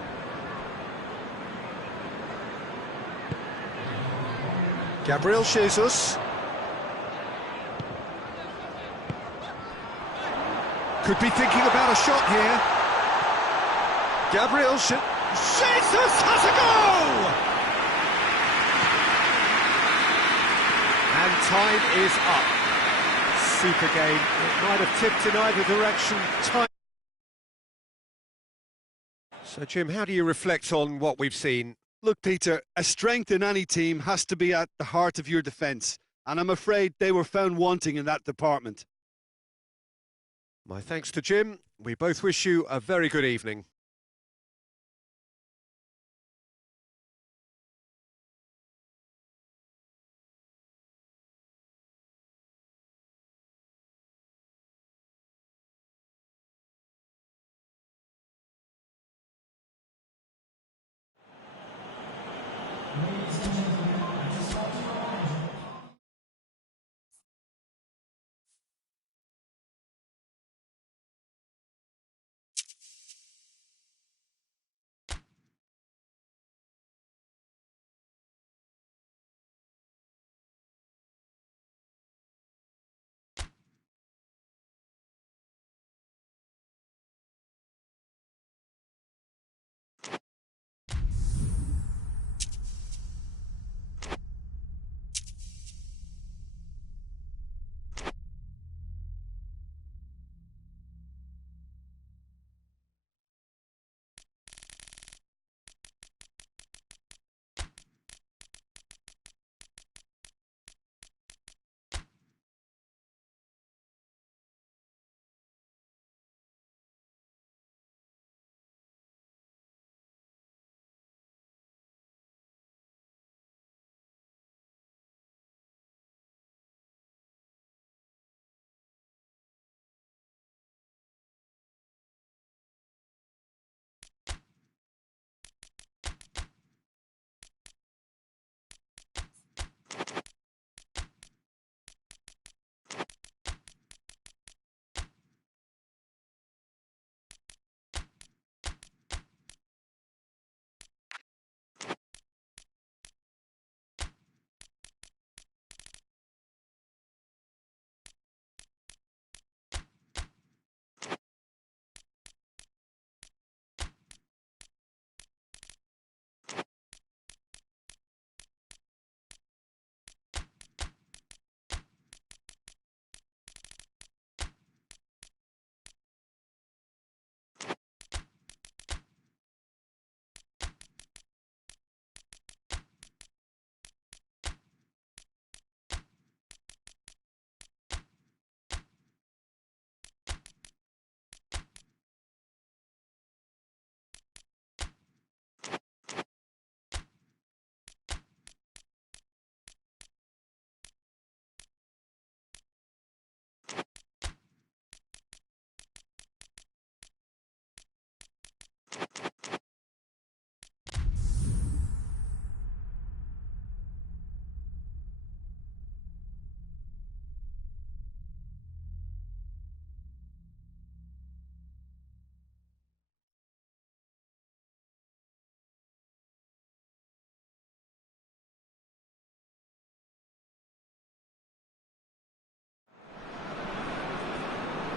Gabriel Jesus. Could be thinking about a shot here. Gabriel Jesus has a goal! And time is up. Super game. It might have tipped in either direction. So, Jim, how do you reflect on what we've seen? Look, Peter, a strength in any team has to be at the heart of your defence, and I'm afraid they were found wanting in that department. My thanks to Jim. We both wish you a very good evening.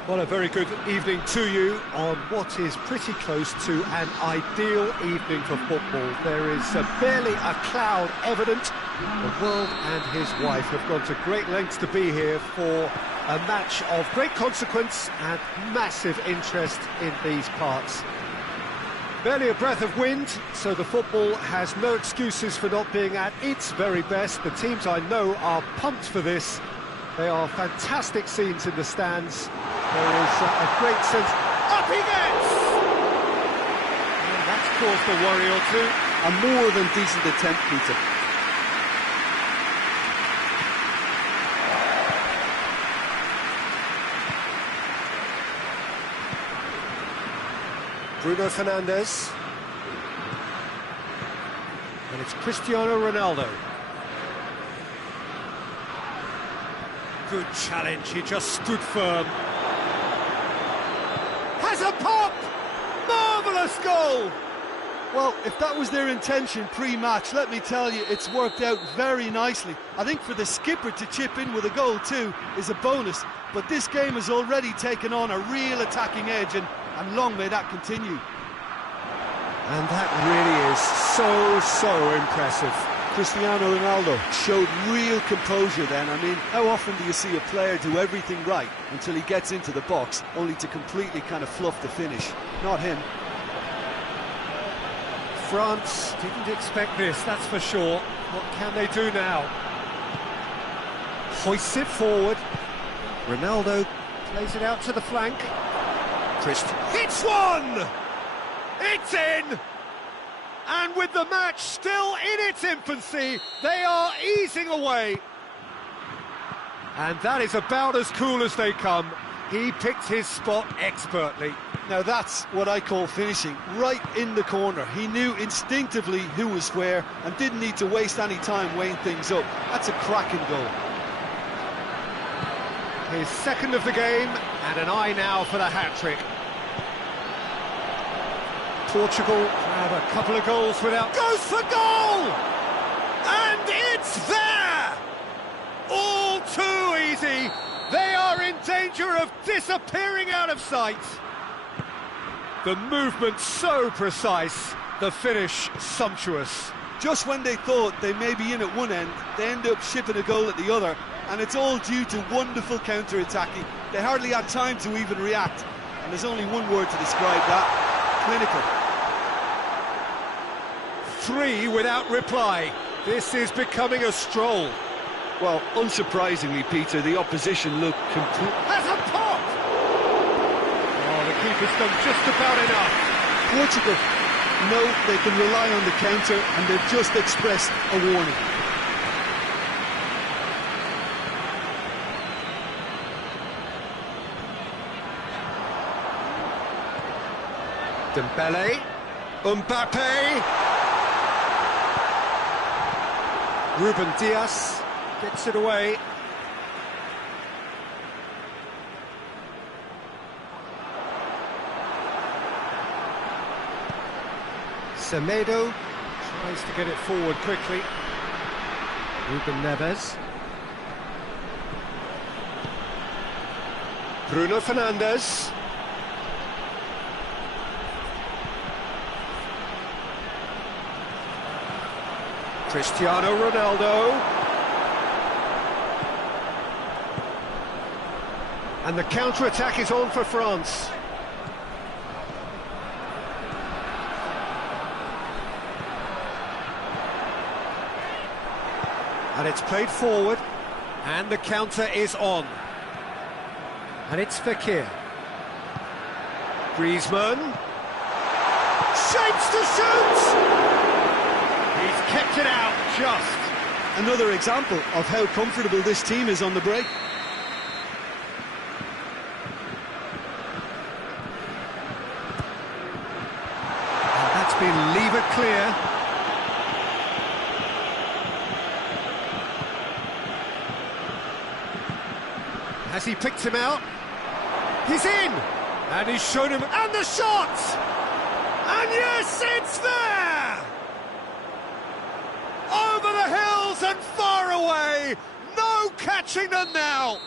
Well, a very good evening to you on what is pretty close to an ideal evening for football. There is barely a cloud evident. The world and his wife have gone to great lengths to be here for a match of great consequence and massive interest in these parts. Barely a breath of wind, so the football has no excuses for not being at its very best. The teams I know are pumped for this. They are fantastic scenes in the stands. There is a great sense. Up he gets! And that's caused a worry or two. A more than decent attempt, Peter. Bruno Fernandes. And it's Cristiano Ronaldo. Good challenge, he just stood firm. Has a pop! Marvellous goal! Well, if that was their intention pre-match, let me tell you, it's worked out very nicely. I think for the skipper to chip in with a goal too is a bonus, but this game has already taken on a real attacking edge, and long may that continue. And that really is so impressive. Cristiano Ronaldo showed real composure then. I mean, how often do you see a player do everything right until he gets into the box, only to completely kind of fluff the finish? Not him. France didn't expect this, that's for sure. What can they do now? Hoists it forward. Ronaldo plays it out to the flank. Hits one! It's in! And with the match still in its infancy, they are easing away. And that is about as cool as they come. He picked his spot expertly. Now that's what I call finishing, right in the corner. He knew instinctively who was where and didn't need to waste any time weighing things up. That's a cracking goal. His second of the game, and an eye now for the hat-trick. Portugal have a couple of goals without... Goes for goal! And it's there! All too easy. They are in danger of disappearing out of sight. The movement so precise, the finish sumptuous. Just when they thought they may be in at one end, they end up shipping a goal at the other, and it's all due to wonderful counter-attacking. They hardly had time to even react, and there's only one word to describe that: clinical. 3 without reply. This is becoming a stroll. Well, unsurprisingly, Peter, the opposition look complete. Has a pop! Oh, the keeper's done just about enough. Portugal know they can rely on the counter, and they've just expressed a warning. Dembele, Mbappe, Ruben Dias gets it away. Semedo tries to get it forward quickly. Ruben Neves. Bruno Fernandes. Cristiano Ronaldo. And the counter-attack is on for France. And it's played forward, and the counter is on. And it's Fekir. Griezmann. Shapes to shoot! He's kept it out, just. Another example of how comfortable this team is on the break. And that's been levered clear. Has he picked him out? He's in! And he's shown him... And the shot! And yes, it's there! Over the hills and far away! No catching them now!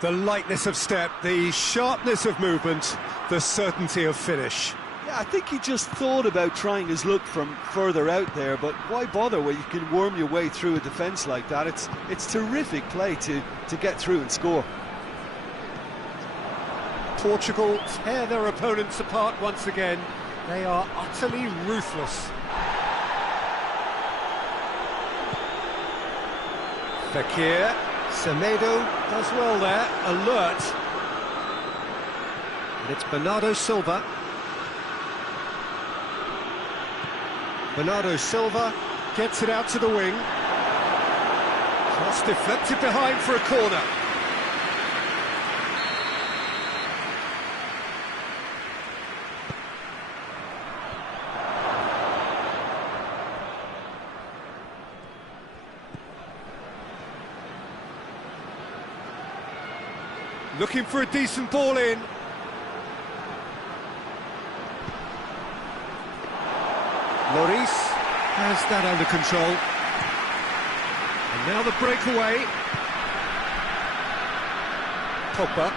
The lightness of step, the sharpness of movement, the certainty of finish. Yeah, I think he just thought about trying his luck from further out there, but why bother when you can worm your way through a defence like that? It's terrific play to get through and score. Portugal tear their opponents apart once again. They are utterly ruthless. Fekir, Semedo does well there, alert. And it's Bernardo Silva. Bernardo Silva gets it out to the wing. Cross deflected behind for a corner. Looking for a decent ball in. Lloris has that under control. And now the breakaway. Pogba.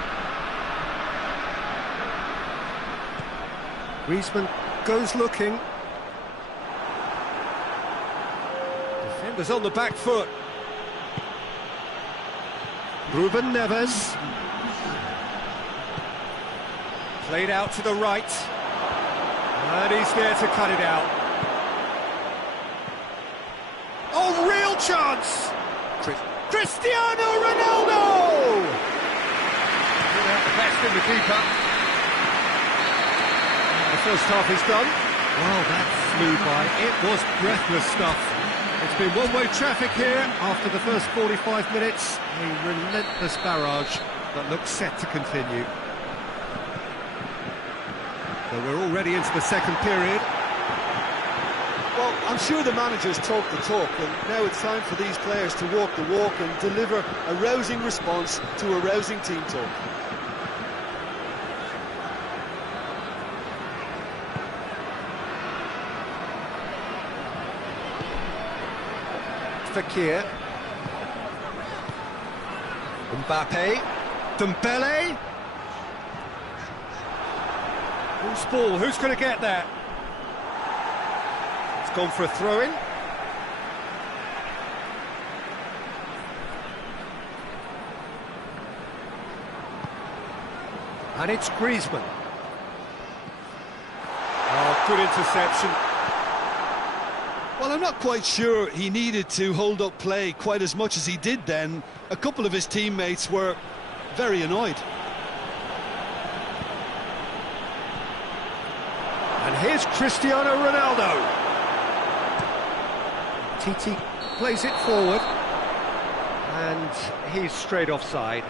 Griezmann goes looking. Defenders on the back foot. Ruben Neves. Played out to the right. And he's there to cut it out. Oh, real chance! Cristiano Ronaldo! Without the best in the keeper. The first half is done. Wow, that flew by. It was breathless stuff. It's been one-way traffic here after the first 45 minutes. A relentless barrage that looks set to continue. So we're already into the second period. Well, I'm sure the managers talk the talk, and now it's time for these players to walk the walk and deliver a rousing response to a rousing team talk. Fekir. Mbappe. Dembele. Who's ball? Who's going to get that? It's gone for a throw-in. And it's Griezmann. Oh, good interception. Well, I'm not quite sure he needed to hold up play quite as much as he did then. A couple of his teammates were very annoyed. And here's Cristiano Ronaldo. Titi plays it forward. And he's straight offside.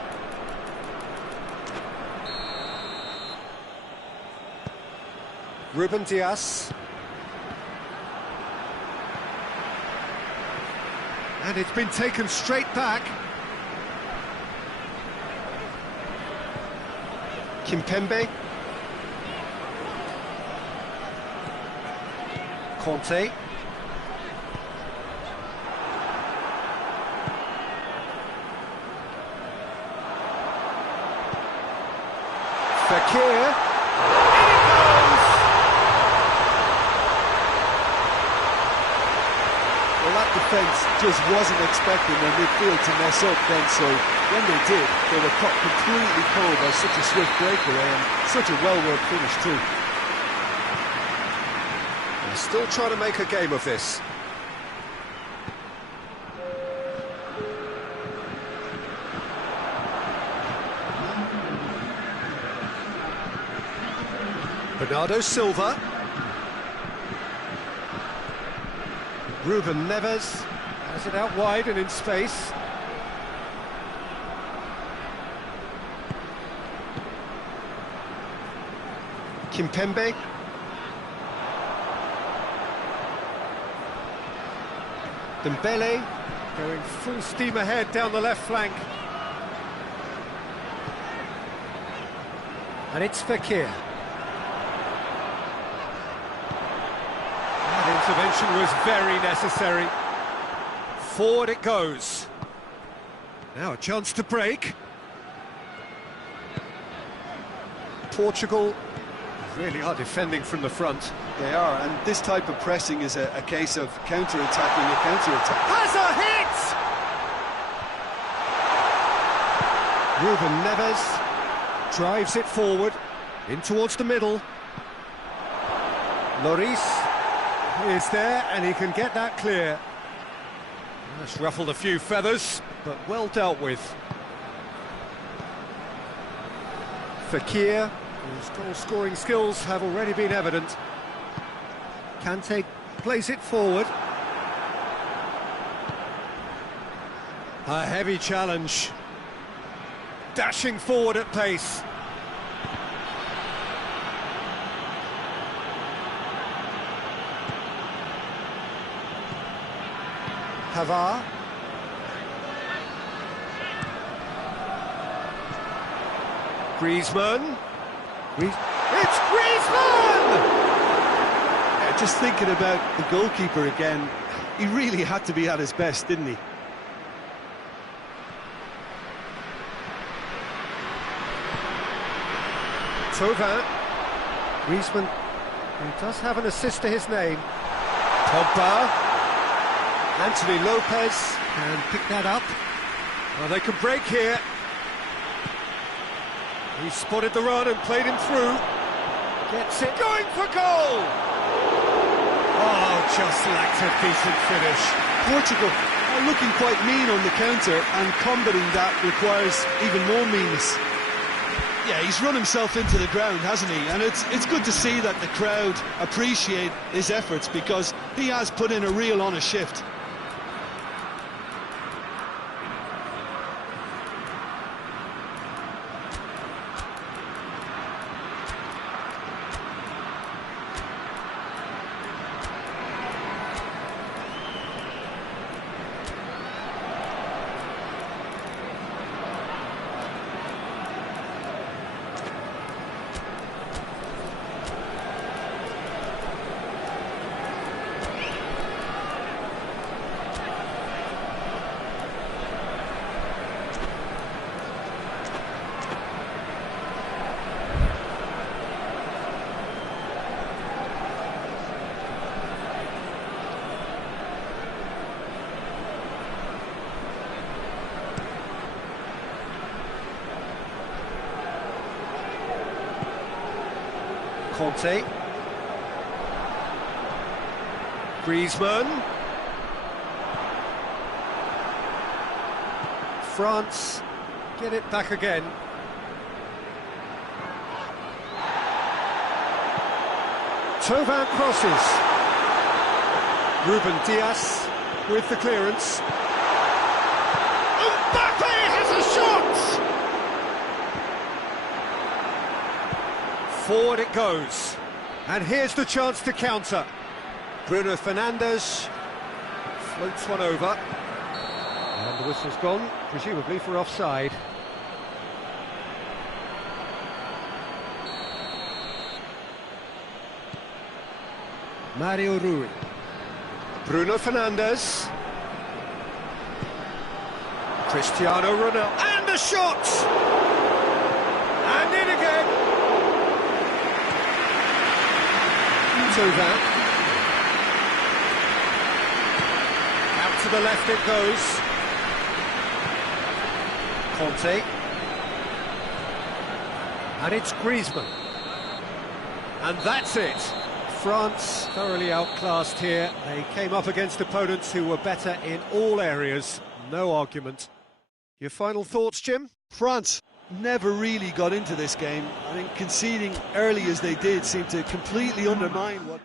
Ruben Dias. And it's been taken straight back. Kimpembe. Conte. Fekir. Defence just wasn't expecting their midfield to mess up then, so when they did, they were caught completely cold by such a swift breakaway and such a well-worked finish too. They're still trying to make a game of this. Bernardo Silva. Ruben Neves has it out wide and in space. Kimpembe. Dembele going full steam ahead down the left flank. And it's Fekir. Intervention was very necessary. Forward it goes. Now a chance to break. Portugal really are defending from the front. They are, and this type of pressing is a case of counter-attacking a counter-attack. Has a hit! Ruben Neves drives it forward, in towards the middle. Lloris is there, and he can get that clear. That's ruffled a few feathers, but well dealt with. Fekir, whose goal-scoring skills have already been evident. Kante plays it forward. A heavy challenge. Dashing forward at pace. Pavard. Griezmann. It's Griezmann! Yeah, just thinking about the goalkeeper again, he really had to be at his best, didn't he? Thauvin. Griezmann, who does have an assist to his name. Pogba. Anthony Lopez can pick that up. Well, they can break here. He spotted the run and played him through. Gets it, going for goal! Oh, just lacked a decent finish. Portugal are looking quite mean on the counter, and combating that requires even more meanness. Yeah, he's run himself into the ground, hasn't he? And it's good to see that the crowd appreciate his efforts, because he has put in a real honest shift. Conte. Griezmann. France get it back again. Thauvin crosses. Ruben Dias with the clearance. Mbappe has a shot! Forward it goes, and here's the chance to counter. Bruno Fernandes floats one over, and the whistle's gone, presumably for offside. Mario Rui. Bruno Fernandes. Cristiano Ronaldo, and a shot! And in again. Thauvin. Out to the left it goes. Conte. And it's Griezmann. And that's it. France thoroughly outclassed here. They came up against opponents who were better in all areas. No argument. Your final thoughts, Jim? France never really got into this game. I think conceding early as they did seemed to completely undermine what